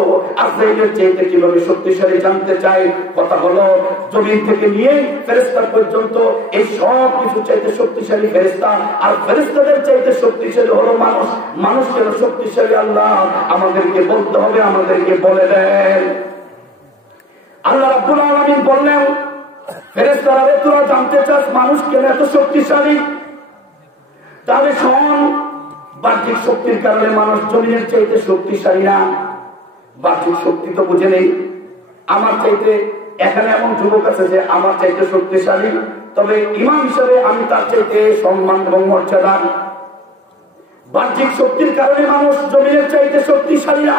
আজরাইলের চাইতে কিভাবে শক্তিশালী জানতে চাই। কথা হলো, জমিন থেকে নিয়ে ফেরেশতা পর্যন্ত এই সব কিছু চাইতে শক্তিশালী ফেরেশতা, আর ফেরেশতাদের চাইতে শক্তিশালী হলো মানুষ। মানুষের শক্তিশালী আল্লাহ আমাদেরকে বলতে হবে, আমাদেরকে বলে দেন। আল্লাহ রাব্বুল বললেন, ফেরেশতারা রে তোরা জানতে চাস মানুষ কেন এত শক্তিশালী? তাহলে শোন, বাহ্যিক শক্তির কারণে মানুষ জমিনের চাইতে শক্তিশালী না। বাহ্যিক শক্তি তো বুঝে নেই। আমার চাইতে এখানে এমন যুবক আছে যে আমার চাইতে শক্তিশালী, তবে ইমাম হিসাবে আমি তার চাইতে সম্মান এবং মর্যাদা। বাহ্যিক শক্তির কারণে মানুষ জমিনের চাইতে শক্তিশালী না।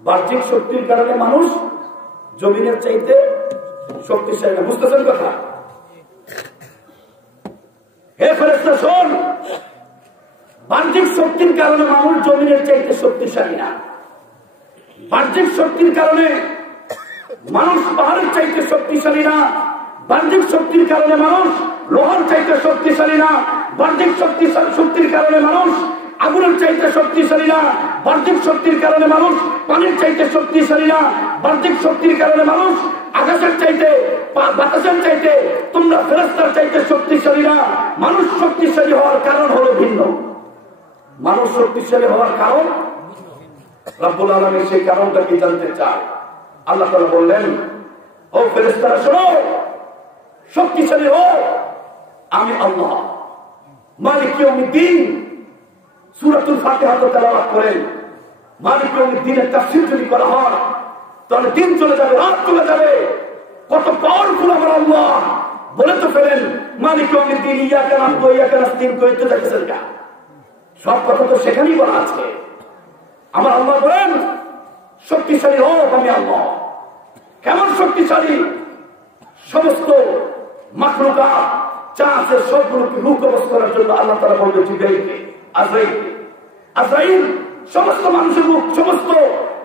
বাহ্যিক শক্তির কারণে মানুষ জমিনের চাইতে শক্তিশালী না। বুঝতেছেন কথা? হে ফেরেশতা শোন, বাহ্যিক শক্তির কারণে মানুষ জমিনের চাইতে শক্তিশালী না। বাহ্যিক শক্তির কারণে মানুষ পাহাড়ের চাইতে শক্তিশালী না। বাহ্যিক শক্তির কারণে মানুষ লোহার চাইতে শক্তিশালী না। বাহ্যিক শক্তির কারণে মানুষ আগুনের চাইতে শক্তিশালী না। বাহ্যিক শক্তির কারণে মানুষ পানির চাইতে শক্তিশালী না। বাহ্যিক শক্তির কারণে মানুষ আকাশের চাইতে, বাতাসের চাইতে, তোমরা ফেরেশতার চাইতে শক্তিশালী না। মানুষ শক্তিশালী হওয়ার কারণ হলো ভিন্ন। মানুষ শক্তিশালী হওয়ার কারণ রব্বুল আলামিন সেই কারণটা কি জানতে চায়। আল্লাহ তাআলা বললেন, ও ফেরেশতারা শোনো, শক্তিশালী হও, আমি আল্লাহ মালিক ইয়াউমিদ্দিন। সূরাতুল ফাতিহা তেলাওয়াত করেন। মালিক ইয়াউমিদ্দিনের তাফসীর যদি করা হয় তাহলে দিন চলে যাবে, রাত চলে যাবে। কত পাওয়ারফুল আমার আল্লাহ! বলে তো ফেলেন, মালিক ইয়াউমিদ্দিন ইয়াকা না'বুদু ওয়া ইয়াকা নাস্তাঈন কইতে থাকেছেন না। সব কথা তো সেখানেই বলা আছে। আমার আল্লাহ বলেন, শক্তিশালী হোক আমি আল্লাহ। কেমন শক্তিশালী? সমস্ত মাখলুকাত যা আছে সবগুলোকে রূহ কবজ করার জন্য আল্লাহ তাআলা বলবেন জিবরাইলকে, আজরাইল সমস্ত মানুষের রূহ,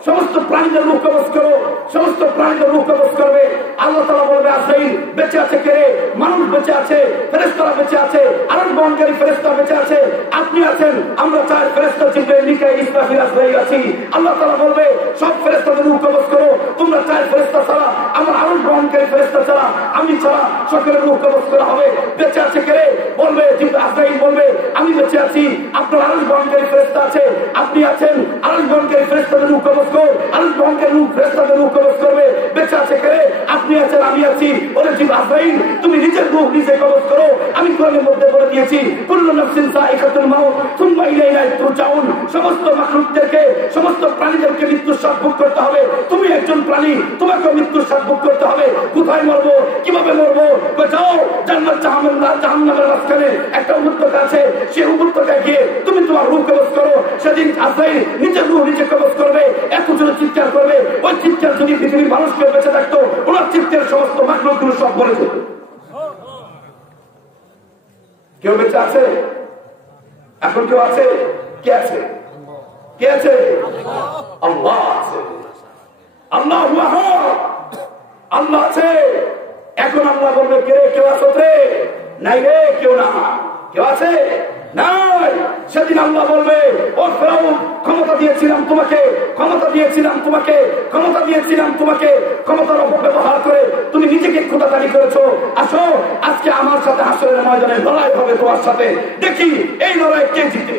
সমস্ত প্রাণীদের রূহ কবজ করো। সমস্ত প্রাণীদের রূহ কবজ করবে। আল্লাহ তাআলা বলবে, আজরাইল বেঁচে আছে কে? মানুষ বেঁচে আছে, ফেরেশতারা বেঁচে আছে, আরশ বহনকারী ফেরেশতা বেঁচে আছে, আপনি আছেন, আমরা চার ফেরেশতা জিবরাইল, মিকাঈল, ইসরাফিল, আজরাইল আছি। আল্লাহ তাআলা বলবে, সব ফেরেশতাদের রূহ কবজ করো। তোমরা চার ফেরেশতা ছাড়া, আমার আরশ বহনকারী ফেরেশতা ছাড়া, আমি ছাড়া সকলের রূহ কবজ করা হবে। বেঁচে আছে কে? বলবে আজরাইল বলবে, আমি বেঁচে আছি, আপনার আরশ বহনকারী ফেরেশতা আছে, আপনি আছেন, আরশ বহনকারী ফেরেশতাদের রূহ কবজ করো। আরশ বহনকারী ফেরেশতাদের রূহ কবজ করবে। বেঁচে আছে কে? আপনি আছেন, আমি আছি। বলে আজরাইল তুমি নিজের রূহ নিজে কবজ করো। আমি কোরআনের মধ্যে বলে দিয়েছি, কুল্লু নাফসিন যায়িকাতুল মাউত সুম্মা ইলাইনা তুরজাউন। সমস্ত মাখলুকদেরকে, সমস্ত প্রাণীদেরকে মৃত্যুর স্বাদ ভোগ করতে হবে। তুমি একজন প্রাণী, তোমাকে মৃত্যুর স্বাদ ভোগ করতে হবে। কোথায় মরবো, কিভাবে মরবো? যাও জান্নাত জাহান্নামের মাঝখানে একটা উপত্যকা আছে, সেই উপত্যকায় গিয়ে তুমি তোমার রূহ কবজ করো। সেদিন আজরাইল নিজের রূহ নিজে কবজ করবে, এত জোরে চিৎকার করবে। ওই চিৎকার যদি পৃথিবীর মানুষকে বেঁচে থাকতো, ওনার চিৎকার সমস্ত মাখলুকগুলো সব মরে যেত। কেউ বেঁচে আছে? এখন কেউ আছে? কে আছে? কে আছে? আল্লাহ আছে। আল্লাহু আহাদ, আল্লাহ আছে। এখন আল্লাহ বলবে, কে রে? কেউ আছো রে? নাই রে, কেউ না। কেউ আছে? নাই। সেদিন আল্লাহ বলবে, ও ফেরাউন, ক্ষমতা দিয়েছিলাম তোমাকে, ক্ষমতা দিয়েছিলাম তোমাকে, ক্ষমতা দিয়েছিলাম তোমাকে, ক্ষমতার অপব্যবহার করে তুমি নিজেকে খোদাদারি করেছো। আসো আজকে আমার সাথে হাসরের ময়দানে লড়াই হবে তোমার সাথে। দেখি এই লড়াই কে জিতে।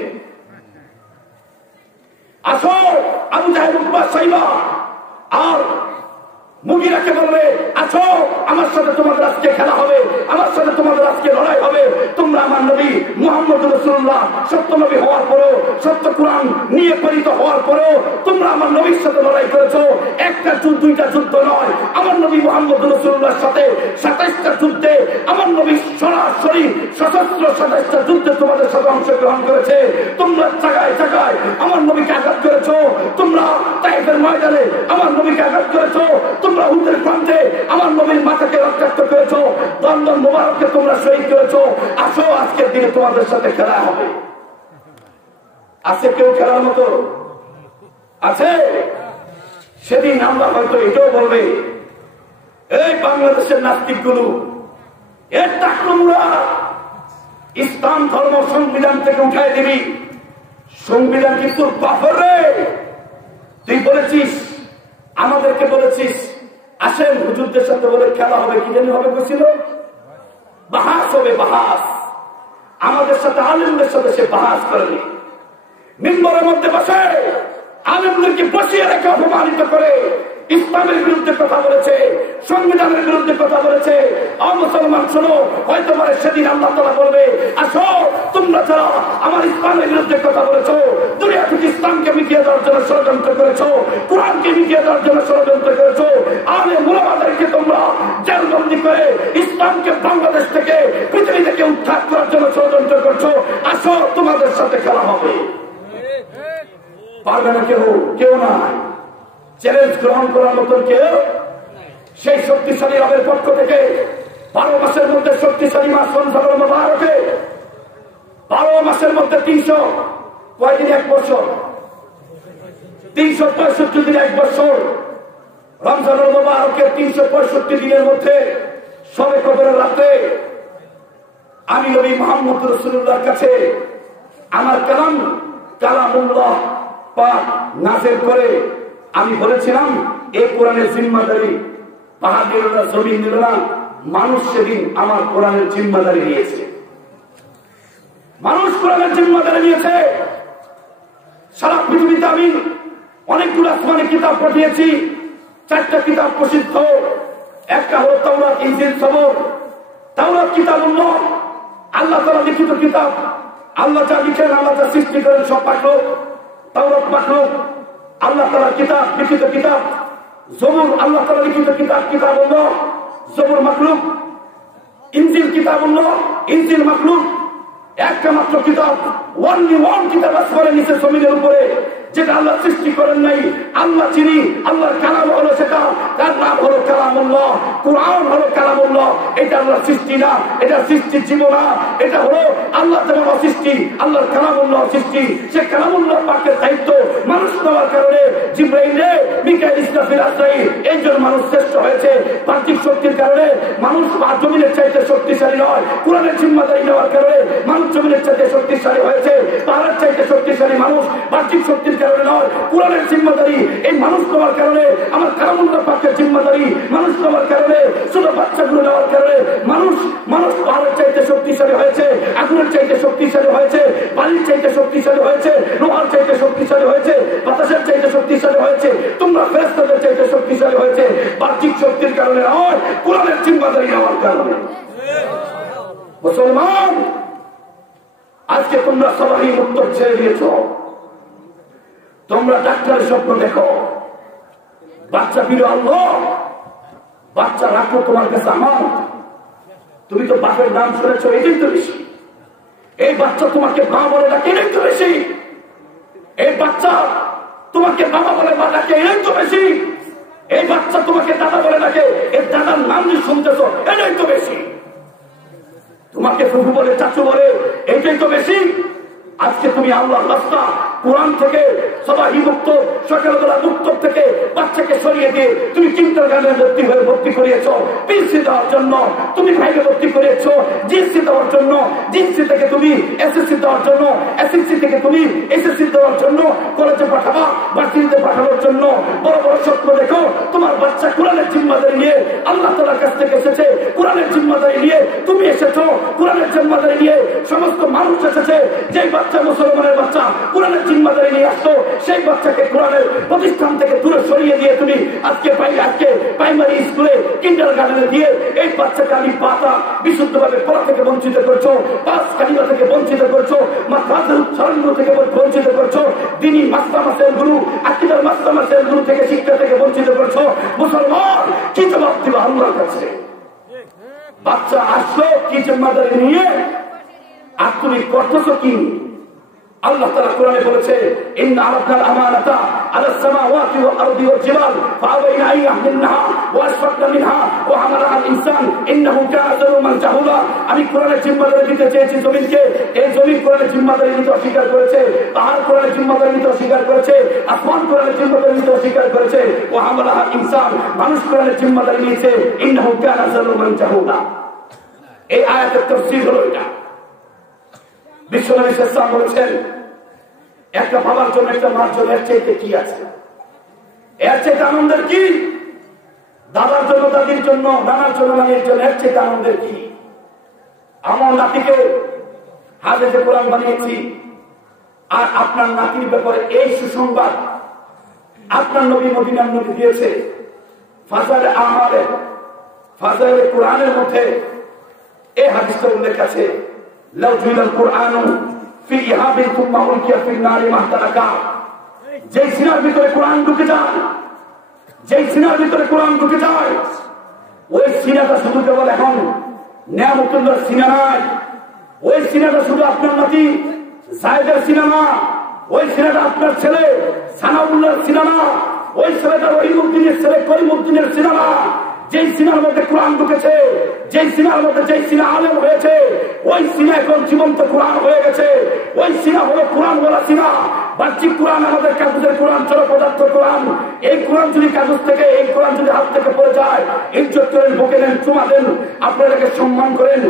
আসো আবু জাহেল, উতবা, সাইবা আর মুগিরাকে বলবে, আছো আমার সাথে তোমাদের আজকে খেলা হবে, আমার সাথে তোমাদের আজকে লড়াই হবে। তোমরা আমার নবী মুহাম্মদ রাসূলুল্লাহ সত্য নবী হওয়ার পরেও, সত্য কোরআন নিয়ে পরিচিত হওয়ার পরেও তোমরা আমার নবীর সাথে লড়াই করেছো। একটা যুদ্ধ, দুইটা যুদ্ধ নয়। আমার নবী মুহাম্মদ রাসূলুল্লাহর সাথে 27টা যুদ্ধে আমার নবী সরাসরি সশস্ত্র 27টা যুদ্ধে তোমাদের সাথে অংশগ্রহণ করেছে। তোমরা জায়গায় জায়গায় আমার নবীকে আঘাত করেছো। তোমরা তাইফের ময়দানে আমার নবীকে আঘাত করেছো। তোমরা উহুদের প্রান্তে আমার নবীর মাথাকে রক্তাক্ত করেছো। দন্দন মোবারককে তোমরা শহীদ করেছো। আসো আজকের দিনে তোমাদের সাথে খেলা হবে। আছে কেউ খেলার মতো? আছে? সেদিন আমরা হয়তো এটাও বলবে, এই বাংলাদেশের নাস্তিক গুলো, এর টাকলুরা ইসলাম ধর্ম সংবিধান থেকে উঠাই দিবি। সংবিধান কি তোর বাপের রে? তুই বলেছিস, আমাদেরকে বলেছিস আসেন হুজুরদের সাথে বলে খেলা হবে, কি জানি হবে বলছিল, বাহাস হবে, বাহাস। আমাদের সাথে আলেমদের সাথে সে বাহাস করেনি। মিম্বরের মধ্যে বসে আলেমদেরকে বসিয়ে রেখে অপমানিত করে ইসলামের বিরুদ্ধে কথা বলেছে, সংবিধানের বিরুদ্ধে কথা বলেছে। মুসলমান শোনো, হয়তো পারে সেদিন আল্লাহ তাআলা বলবে, আসো তোমরা যারা আমার ইসলামের বিরুদ্ধে কথা বলেছো, দুনিয়া থেকে ইসলামকে মিটিয়ে দেওয়ার জন্য ষড়যন্ত্র করেছো, কোরআনকে মিটিয়ে দেওয়ার জন্য ষড়যন্ত্র করেছো, আলে মুলামাদেরকে তোমরা জেলবন্দি করে ইসলামকে বাংলাদেশ থেকে পৃথিবী থেকে উদ্ধার করার জন্য ষড়যন্ত্র করছো, আসো তোমাদের সাথে খেলা হবে। পারবে না কেউ, কেউ নাই। চ্যালেঞ্জ গ্রহণ করার মতন কেউ সেই শক্তিশালী রবের পক্ষ থেকে 12 মাসের মধ্যে শক্তিশালী মাস রমজানুল মুবারকে 12 মাসের মধ্যে 300 কয়দিন, 1 বছর, 365 দিন 1 বছর, রমজানুল মুবারকের 365 দিনের মধ্যে শবে কদরের রাতে আমি নবী মুহাম্মদ রাসূলুল্লাহর কাছে আমার কালামুল্লাহ পাক নাযিল করে আমি বলেছিলাম, এই কোরআনের জিম্মাদারি পাহাড় নিল না, জমিন নিল না, মানুষ সেদিন আমার কোরআনের জিম্মাদারি নিয়েছে। মানুষ কোরআনের জিম্মাদারি নিয়েছে। সারা পৃথিবীতে আমি অনেকগুলো আসমানি কিতাব পাঠিয়েছি। 4টা কিতাব প্রসিদ্ধ। একটা হলো তাওরাত, ইনজিল, জবুর। তাওরাত কিতাবুল্লাহ, আল্লাহ তাআলা লিখিত কিতাব। আল্লাহ যা লিখেন, আল্লাহ যা সৃষ্টি করেন সব মাখলুক। তাওরাত মাখলুক, আল্লাহ তাআলার কিতাব, লিখিত কিতাব। জবুর আল্লাহ তাআলা লিখিত কিতাব, কিতাবুল্লাহ। জবুর মাখলুক। ইনজিল কিতাবুল্লাহ, ইনজিল মাখলুক। একটা মাত্র কিতাব, ওয়ানলি ওয়ান কিতাব আসমানের নিচে জমিনের উপরে, যেটা আল্লাহ সৃষ্টি করেন নাই। আল্লাহ চিনি, আল্লাহর কালাম হলো সেটা, তার নাম হলো কালামুল্লাহ। কোরআন হলো কালামুল্লাহ। এটা আল্লাহর সৃষ্টি না, এটা সৃষ্টির জীবনা। এটা হলো আল্লাহ তাআলার সৃষ্টি, আল্লাহর কালামুল্লাহ সৃষ্টি। সে কালামুল্লাহ পাকের দায়িত্ব মানুষ নেওয়ার কারণে জিবরাইল, মিকাইল, ইসরাফিল, আজরাইল এইজন মানুষ শ্রেষ্ঠ হয়েছে। বাহ্যিক শক্তির কারণে মানুষ জমিনের চাইতে শক্তিশালী নয়। কোরআনের জিম্মাদারি নেওয়ার কারণে মানুষ জমিনের চাইতে শক্তিশালী হয়েছে। পাহাড়ের চাইতে শক্তিশালী মানুষ বাহ্যিক শক্তির কারণে নয়, কোরআনের জিম্মাদারি এই মানুষ নেওয়ার কারণে, আমার কালামুল্লাহ পাকের জিম্মাদারি মানুষ নেওয়ার কারণে, ছোট বাচ্চাগুলো নেওয়ার কারণে মানুষ পাহাড়ের চাইতে শক্তিশালী হয়েছে, আগুনের চাইতে শক্তিশালী হয়েছে, বালির চাইতে শক্তিশালী হয়েছে, লোহার চাইতে শক্তিশালী হয়েছে, বাতাসের চাইতে শক্তিশালী হয়েছে, তোমরা ফেরেশতাদের চাইতে শক্তিশালী হয়েছে। বাহ্যিক শক্তির কারণে নয়, কোরআনের জিম্মাদারি নেওয়ার কারণে। মুসলমান, আজকে তোমরা সবাই উত্তর ছেড়ে দিয়েছ। তোমরা ডাক্তারের স্বপ্ন দেখো, বাচ্চা ফিরে আল্লাহ, বাচ্চা রাখো তোমার কাছে আমার। তুমি তো বাপের নাম শুনেছ, এটাই তো বেশি। এই বাচ্চা তোমাকে মা বলে ডাকে, এটাই তো বেশি। এই বাচ্চা তোমাকে বাবা বলে মা ডাকে, এটাই তো বেশি। এই বাচ্চা তোমাকে দাদা বলে ডাকে, এর দাদার নাম যে শুনতেছ, এটাই তো বেশি। তোমাকে ফুফু বলে, চাচু বলে, এইটাই তো বেশি। আজকে তুমি আল্লাহর রাস্তা, কোরআন থেকে সবাই মুক্ত, সকালবেলা মুক্ত থেকে বাচ্চাকে সরিয়ে দিয়ে তুমি কিন্ডারগার্টেনে ভর্তি করিয়েছ পিএসসি দেওয়ার জন্য, তুমি ভাইকে ভর্তি করিয়েছ জিএসসি দেওয়ার জন্য, জিএসসি থেকে তুমি এসএসসি দেওয়ার জন্য, এসএসসি থেকে তুমি এসএসসি দেওয়ার জন্য, কলেজে পাঠাবা, ভার্সিটিতে পাঠানোর জন্য। বড় বড় স্বপ্ন দেখো, তোমার বাচ্চা কোরআনের জিম্মাদারি নিয়ে আল্লাহ তাআলার কাছ থেকে এসেছে, কোরআনের জিম্মাদারি নিয়ে তুমি এসেছো, কোরআনের জিম্মাদারি নিয়ে সমস্ত মানুষ এসেছে। যেই বাচ্চা মুসলমানের বাচ্চা কোরআনের জিম্মাদারি নিয়ে আসতো, সেই বাচ্চাকে কোরআনের প্রতিষ্ঠান থেকে দূরে সরিয়ে দিয়ে তুমি আজকে প্রাইমারি স্কুলে, কিন্ডারগার্টেনে দিয়ে এই বাচ্চাকে আমি পাতা বিশুদ্ধভাবে পড়া থেকে বঞ্চিত করছো, পাঁচ কালিমা থেকে বঞ্চিত করছো, মাদ্রাসার উচ্চারণগুলো থেকে বঞ্চিত করছো, দিনী মাস্টার গুরু, আকীদার মাস্টার গুরু থেকে, শিক্ষা থেকে বঞ্চিত করছো। মুসলমান, কি জবাব দিবা আল্লাহর কাছে? বাচ্চা আসলো কি জিম্মাদারি নিয়ে, আর তুমি করতেছো কি? আল্লাহ তাআলা কোরআনে বলেছে, ইন্না আরাদনাল আমানাতা আলাস সামাওয়াতি ওয়াল আরদি ওয়াল জিবাল ফাআবাইনা আন ইয়াহমিলনাহা ওয়া আশফাকনা মিনহা ওয়া হামালাহা আল ইনসান ইন্নাহু কানা যালুমান জাহুলা। আমি কোরআনের জিম্মাদারি দিতে চেয়েছি জমিনকে, এই জমিন কোরআনের জিম্মাদারি নিতে অস্বীকার করেছে, পাহাড় কোরআনের জিম্মাদারি নিতে অস্বীকার করেছে, আসমান কোরআনের জিম্মাদারি নিতে অস্বীকার করেছে, ওয়া হামালাহা আল ইনসান, মানুষ কোরআনের জিম্মাদারি নিয়েছে, ইন্নাহু কানা যালুমান জাহুলা। এই আয়াতের তাফসীর হলো এটা। বিশ্বনবী সাল্লাল্লাহু আলাইহি ওয়াসাল্লাম বলেছেন, একটা বাবার জন্য একটা মার জন্য এর চাইতে কি আছে? এর চাইতে আনন্দের কি? দাদার জন্য, দাদির জন্য, নানার জন্য, নানির জন্য এর চাইতে আনন্দের কি? আমার নাতিকে হাফেজে কোরআন বানিয়েছি, আর আপনার নাতির ব্যাপারে এই সুসংবাদ আপনার নবী মদিনার নবী দিয়েছে ফাজাইলে আমালে, ফাজাইলে কোরআনের মধ্যে এই হাদিসের উল্লেখ আছে, লাউ জুইলাল কুরআনু ফি ইহাবিন তুম্মা উলকিয়া ফিন নারি মাহতারাকা। যেই সিনার ভিতরে কোরআন ঢুকে যায়, যেই সিনার ভিতরে কোরআন ঢুকে যায়, ওই সিনাটা শুধু কেবল এখন নিয়ামতুল্লাহর সিনা নয়, ওই সিনাটা শুধু আপনার নাতি জায়েদের সিনা না, ওই সিনাটা আপনার ছেলে সানাউল্লাহর সিনা না, ওই ছেলেটা রহিমউদ্দিনের ছেলে করিমউদ্দিনের সিনা না। যেই সিনার মধ্যে কোরআন ঢুকেছে, যেই সিনার মধ্যে যেই সিনা আলেম হয়েছে, ওই সিনা এখন জীবন্ত কোরআন হয়ে গেছে। ওই সিনা হলো কোরআন বলা সিনা। বাহ্যিক কোরআন আমাদের কাগজের কোরআন, চল পদার্থ কোরআন। এই কোরআন যদি কাগজ থেকে, এই কোরআন যদি হাত থেকে পড়ে যায়, ইজ্জত করেন, বুকে নেন, চুমা দেন, আপনাদেরকে সম্মান করেন।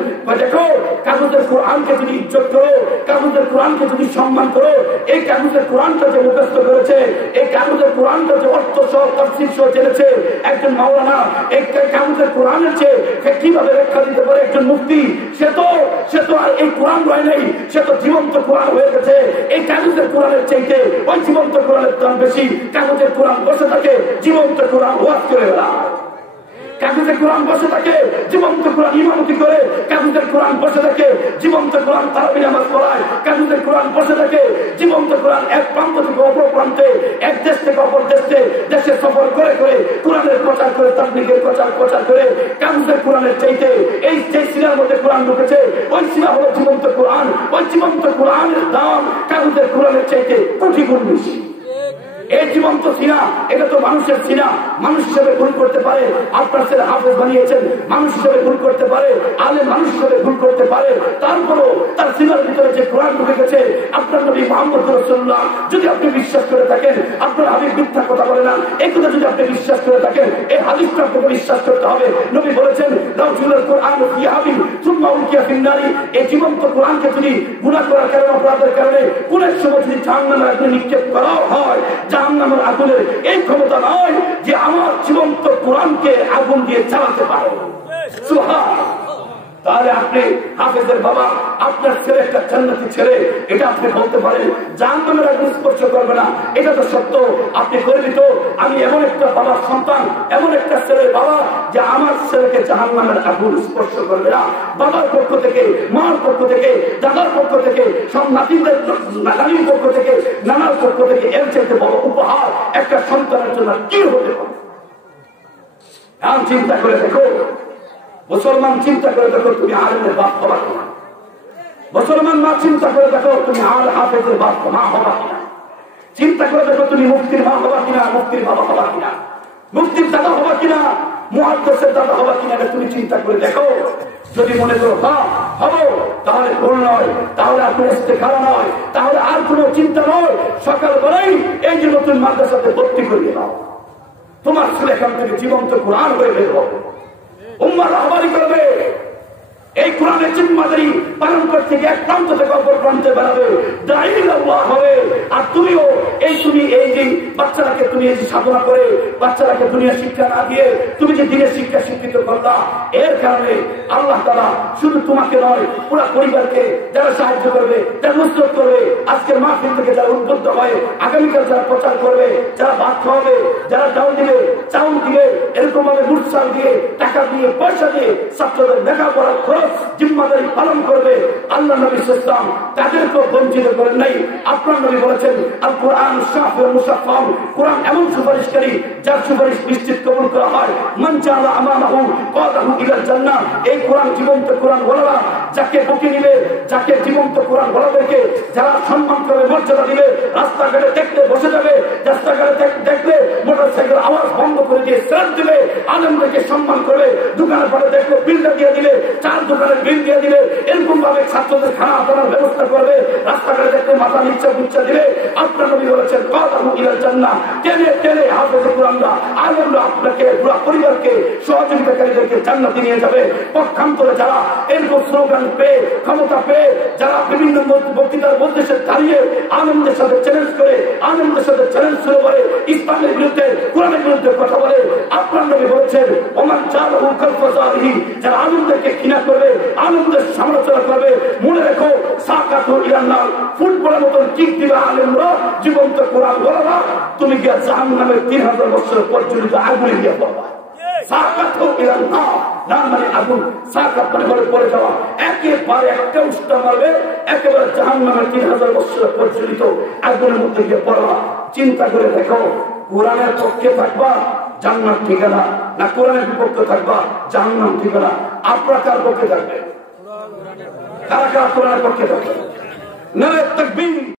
দেখো, কাগজের কোরআনকে যদি ইজ্জত করো, কাগজের কোরআনকে যদি সম্মান করো, এই কাগজের কোরআনটা যে মুখস্থ করেছে, এই কাগজের কোরআনটা যে অর্থ সহ তাফসীর সহ জেনেছে একজন মাওলানা, এই কাগজের কোরআনের চেয়ে কিভাবে ব্যাখ্যা দিতে পারে একজন মুফতি, সে তো আর এই কোরআন হয় নাই, সে তো জীবন্ত কোরআন হয়ে গেছে। এই কাগজের কোরআনের চাইতে ওই জীবন্ত কোরআনের দাম বেশি। কাগজের কোরআন বসে থাকে, জীবন্ত কোরআন ওয়াজ করে বেড়ায়। কাগজের কোরআন বসে থাকে, জীবন্ত কোরআন ইমামতি করে। কাগজের কোরআন বসে থাকে, জীবন্ত কোরআন তারাবি নামাজ পড়ায়। কাগজের কোরআন বসে থাকে, জীবন্ত কোরআন এক প্রান্ত থেকে অপর প্রান্তে, এক দেশ থেকে অপর দেশে সফর করে করে কোরআনের প্রচার করে, তাবলীগের প্রচার করে। কাগজের কোরআনের চাইতে এই যে সিনার মধ্যে কোরআন ঢুকেছে, ওই সিনা হলো জীবন্ত কোরআন। ওই জীবন্ত কোরআনের দাম কাগজের কোরআনের চাইতে কোটি গুণ বেশি। এই জীবন্ত সিনা, এটা তো মানুষের সিনা। মানুষ হিসেবে ভুল করতে পারে, আপনার ছেলে হাফেজ বানিয়েছেন, মানুষ হিসেবে ভুল করতে পারে, আলেম মানুষ হিসেবে ভুল করতে পারে। তারপরও তার সিনার ভিতরে যে কোরআন ঢুকে গেছে, আপনার নবী মুহাম্মদ রাসূলুল্লাহ যদি আপনি বিশ্বাস করে থাকেন, আপনার হাবিব মিথ্যা কথা বলে না, এই কথা যদি আপনি বিশ্বাস করে থাকেন, এই হাদিসটা আপনাকে বিশ্বাস করতে হবে। নবী বলেছেন, লাউ জুইলাল কুরআনু ফি ইহাবিন সুম্মা উলকিয়া ফিন নারি। এই জীবন্ত কোরআনকে যদি গুনাহ করার কারণে, অপরাধের কারণে কোনের সময় যদি জাহান্নামে আগুনে নিক্ষেপ করা হয়, জাহান্নামের আগুনের এই ক্ষমতা নয় যে আমার জীবন্ত কোরআনকে আগুন দিয়ে চালাতে পারে। সুবহানাল্লাহ। তাহলে আপনি হাফেজের বাবা, আপনার ছেলে একটা জান্নাতি ছেলে, এটা আপনি বলতে পারেন জাহান্নামের আগুন স্পর্শ করবে না, এটা তো সত্য। আপনি গর্বিত, আমি এমন একটা বাবার সন্তান, এমন একটা ছেলের বাবা যে আমার ছেলেকে জাহান্নামের আগুন স্পর্শ করবে না। বাবার পক্ষ থেকে, মার পক্ষ থেকে, দাদার পক্ষ থেকে, সব নাতিদের নানির পক্ষ থেকে, নানার পক্ষ থেকে এর চাইতে বড় উপহার একটা সন্তানের জন্য কি হতে পারে? এখন চিন্তা করে দেখো, মুসলমান চিন্তা করে দেখো, তুমি আলেমের বাপ হবা কিনা? মুসলমান মা চিন্তা করে দেখো, তুমি আল হাফেজের বাপ মা হবা কিনা? চিন্তা করে দেখো, তুমি মুফতির মা হবা কিনা, মুফতির বাবা হবা কিনা, মুফতির দাদা হবা কিনা, মুহাদ্দিসের দাদা হবা কিনা? তুমি চিন্তা করে দেখো। যদি মনে করো হবো, তাহলে ভুল নয়, তাহলে আপনার ইস্তেখারা নয়, তাহলে আর কোনো চিন্তা নয়। সকালবেলায় এই যে নতুন মাদ্রাসাতে ভর্তি করিয়ে দাও, তোমার ছেলে এখান থেকে জীবন্ত কোরআন হয়ে বের হবে, উম্মাহ রাহবারি করবে। এই কোরআনের জিম্মাদারি পালন করতে গিয়ে এক প্রান্ত থেকে অপর প্রান্তে বেড়াবে, দাঈল আল্লাহ হবে। আর তুমিও তুমি এই যে বাচ্চারাকে তুমি এই যে সাধনা করে বাচ্চারাকে দুনিয়া শিক্ষা না দিয়ে তুমি যে দিনের শিক্ষা শিক্ষিত করলা, এর কারণে আল্লাহ তাআলা শুধু তোমাকে নয়, পুরো পরিবারকে যারা সাহায্য করবে, যারা নুসরত করবে, আজকের মাহফিল থেকে যারা উদ্বুদ্ধ হয়, আগামীকাল যারা প্রচার করবে, যারা ভাত খাওয়াবে, যারা চাউল দিবে, এরকম ভাবে মুরসাল দিয়ে, টাকা দিয়ে, পয়সা দিয়ে ছাত্রদের লেখাপড়ার খরচ জিম্মাদারি পালন করবে, আল্লাহ নবী সাল্লাল্লাহু আলাইহি ওয়াসাল্লাম তাদেরকে বঞ্চিত করেন নাই। আপনার নবী বলেছেন, আল কোরআন শাফিউল মুশাফফাউ, কোরআন এমন সুপারিশকারী যার সুপারিশ নিশ্চিত কবুল করা হয়। মান জাআলা আমামাহু কাদাহু ইলাল জান্নাহ। এই কোরআন জীবন্ত কোরআন ওয়ালা যাকে বুকে নিবে, যাকে জীবন্ত কোরআন ওয়ালাদেরকে যারা সম্মান করবে, মর্যাদা দিবে, রাস্তাঘাটে দেখতে বসে যাবে, রাস্তাঘাটে দেখলে মোটরসাইকেল আওয়াজ বন্ধ করে দিয়ে সেলফ দিবে, আলেমদেরকে সম্মান করবে, দোকানের পরে দেখলে বিলটা দিয়ে দিবে, চার দোকানের বিল দিয়ে দিবে, এরকম ভাবে ছাত্রদের খানা দানার ব্যবস্থা করবে, রাস্তাঘাটে দেখলে মাথা নিচ্ছা দিবে। আপনার নবী বলেছেন কাদাহু ইলাল জান্নাহ, টেনে টেনে হাফেজ কোরআনরা, আলেম আমলগুলো আপনাকে পুরো পরিবারকে সহযোগিতাকারীদেরকে জান্নাতে নিয়ে যাবে। পক্ষান্তরে যারা এরকম স্লোগান পেয়ে ক্ষমতা পেয়ে যারা বিভিন্ন বক্তৃতার মধ্যে দাঁড়িয়ে আনন্দের সাথে চ্যালেঞ্জ করে আনন্দের সাথে চ্যালেঞ্জ শুরু করে ইসলামের বিরুদ্ধে কোরআনের বিরুদ্ধে কথা বলে, আপনার নবী বলেছেন ওমান চালাহু কালফাজাহি, যারা আনন্দকে ঘৃণা করবে আনন্দের সমালোচনা করবে, মনে রেখো সাকাতু ইলান্নার, ফুটবলের মতন কিক দিবে আলেমরা, জীবন্ত কোরআন বলবা, তুমি গিয়া জাহান্নামের 3000 বছর পর্যন্ত আগুনে গিয়ে পড়বা। সাকাতু ইলান্নার, নাম মানে আগুন, সাকাত মানে বলে পড়ে যাওয়া, একেবারে একটা উষ্টা মারবে, একেবারে জাহান্নামের 3000 বছর পর্যন্ত আগুনের মধ্যে গিয়ে পড়বা। চিন্তা করে দেখো, কোরআনের পক্ষে থাকবা জান্নাত ঠিকানা, না কোরআনের বিপক্ষে থাকবা জাহান্নাম ঠিকানা। আপনারা কার পক্ষে থাকবে? কারা কারা কোরআনের পক্ষে থাকবে? নারে তাকবীর।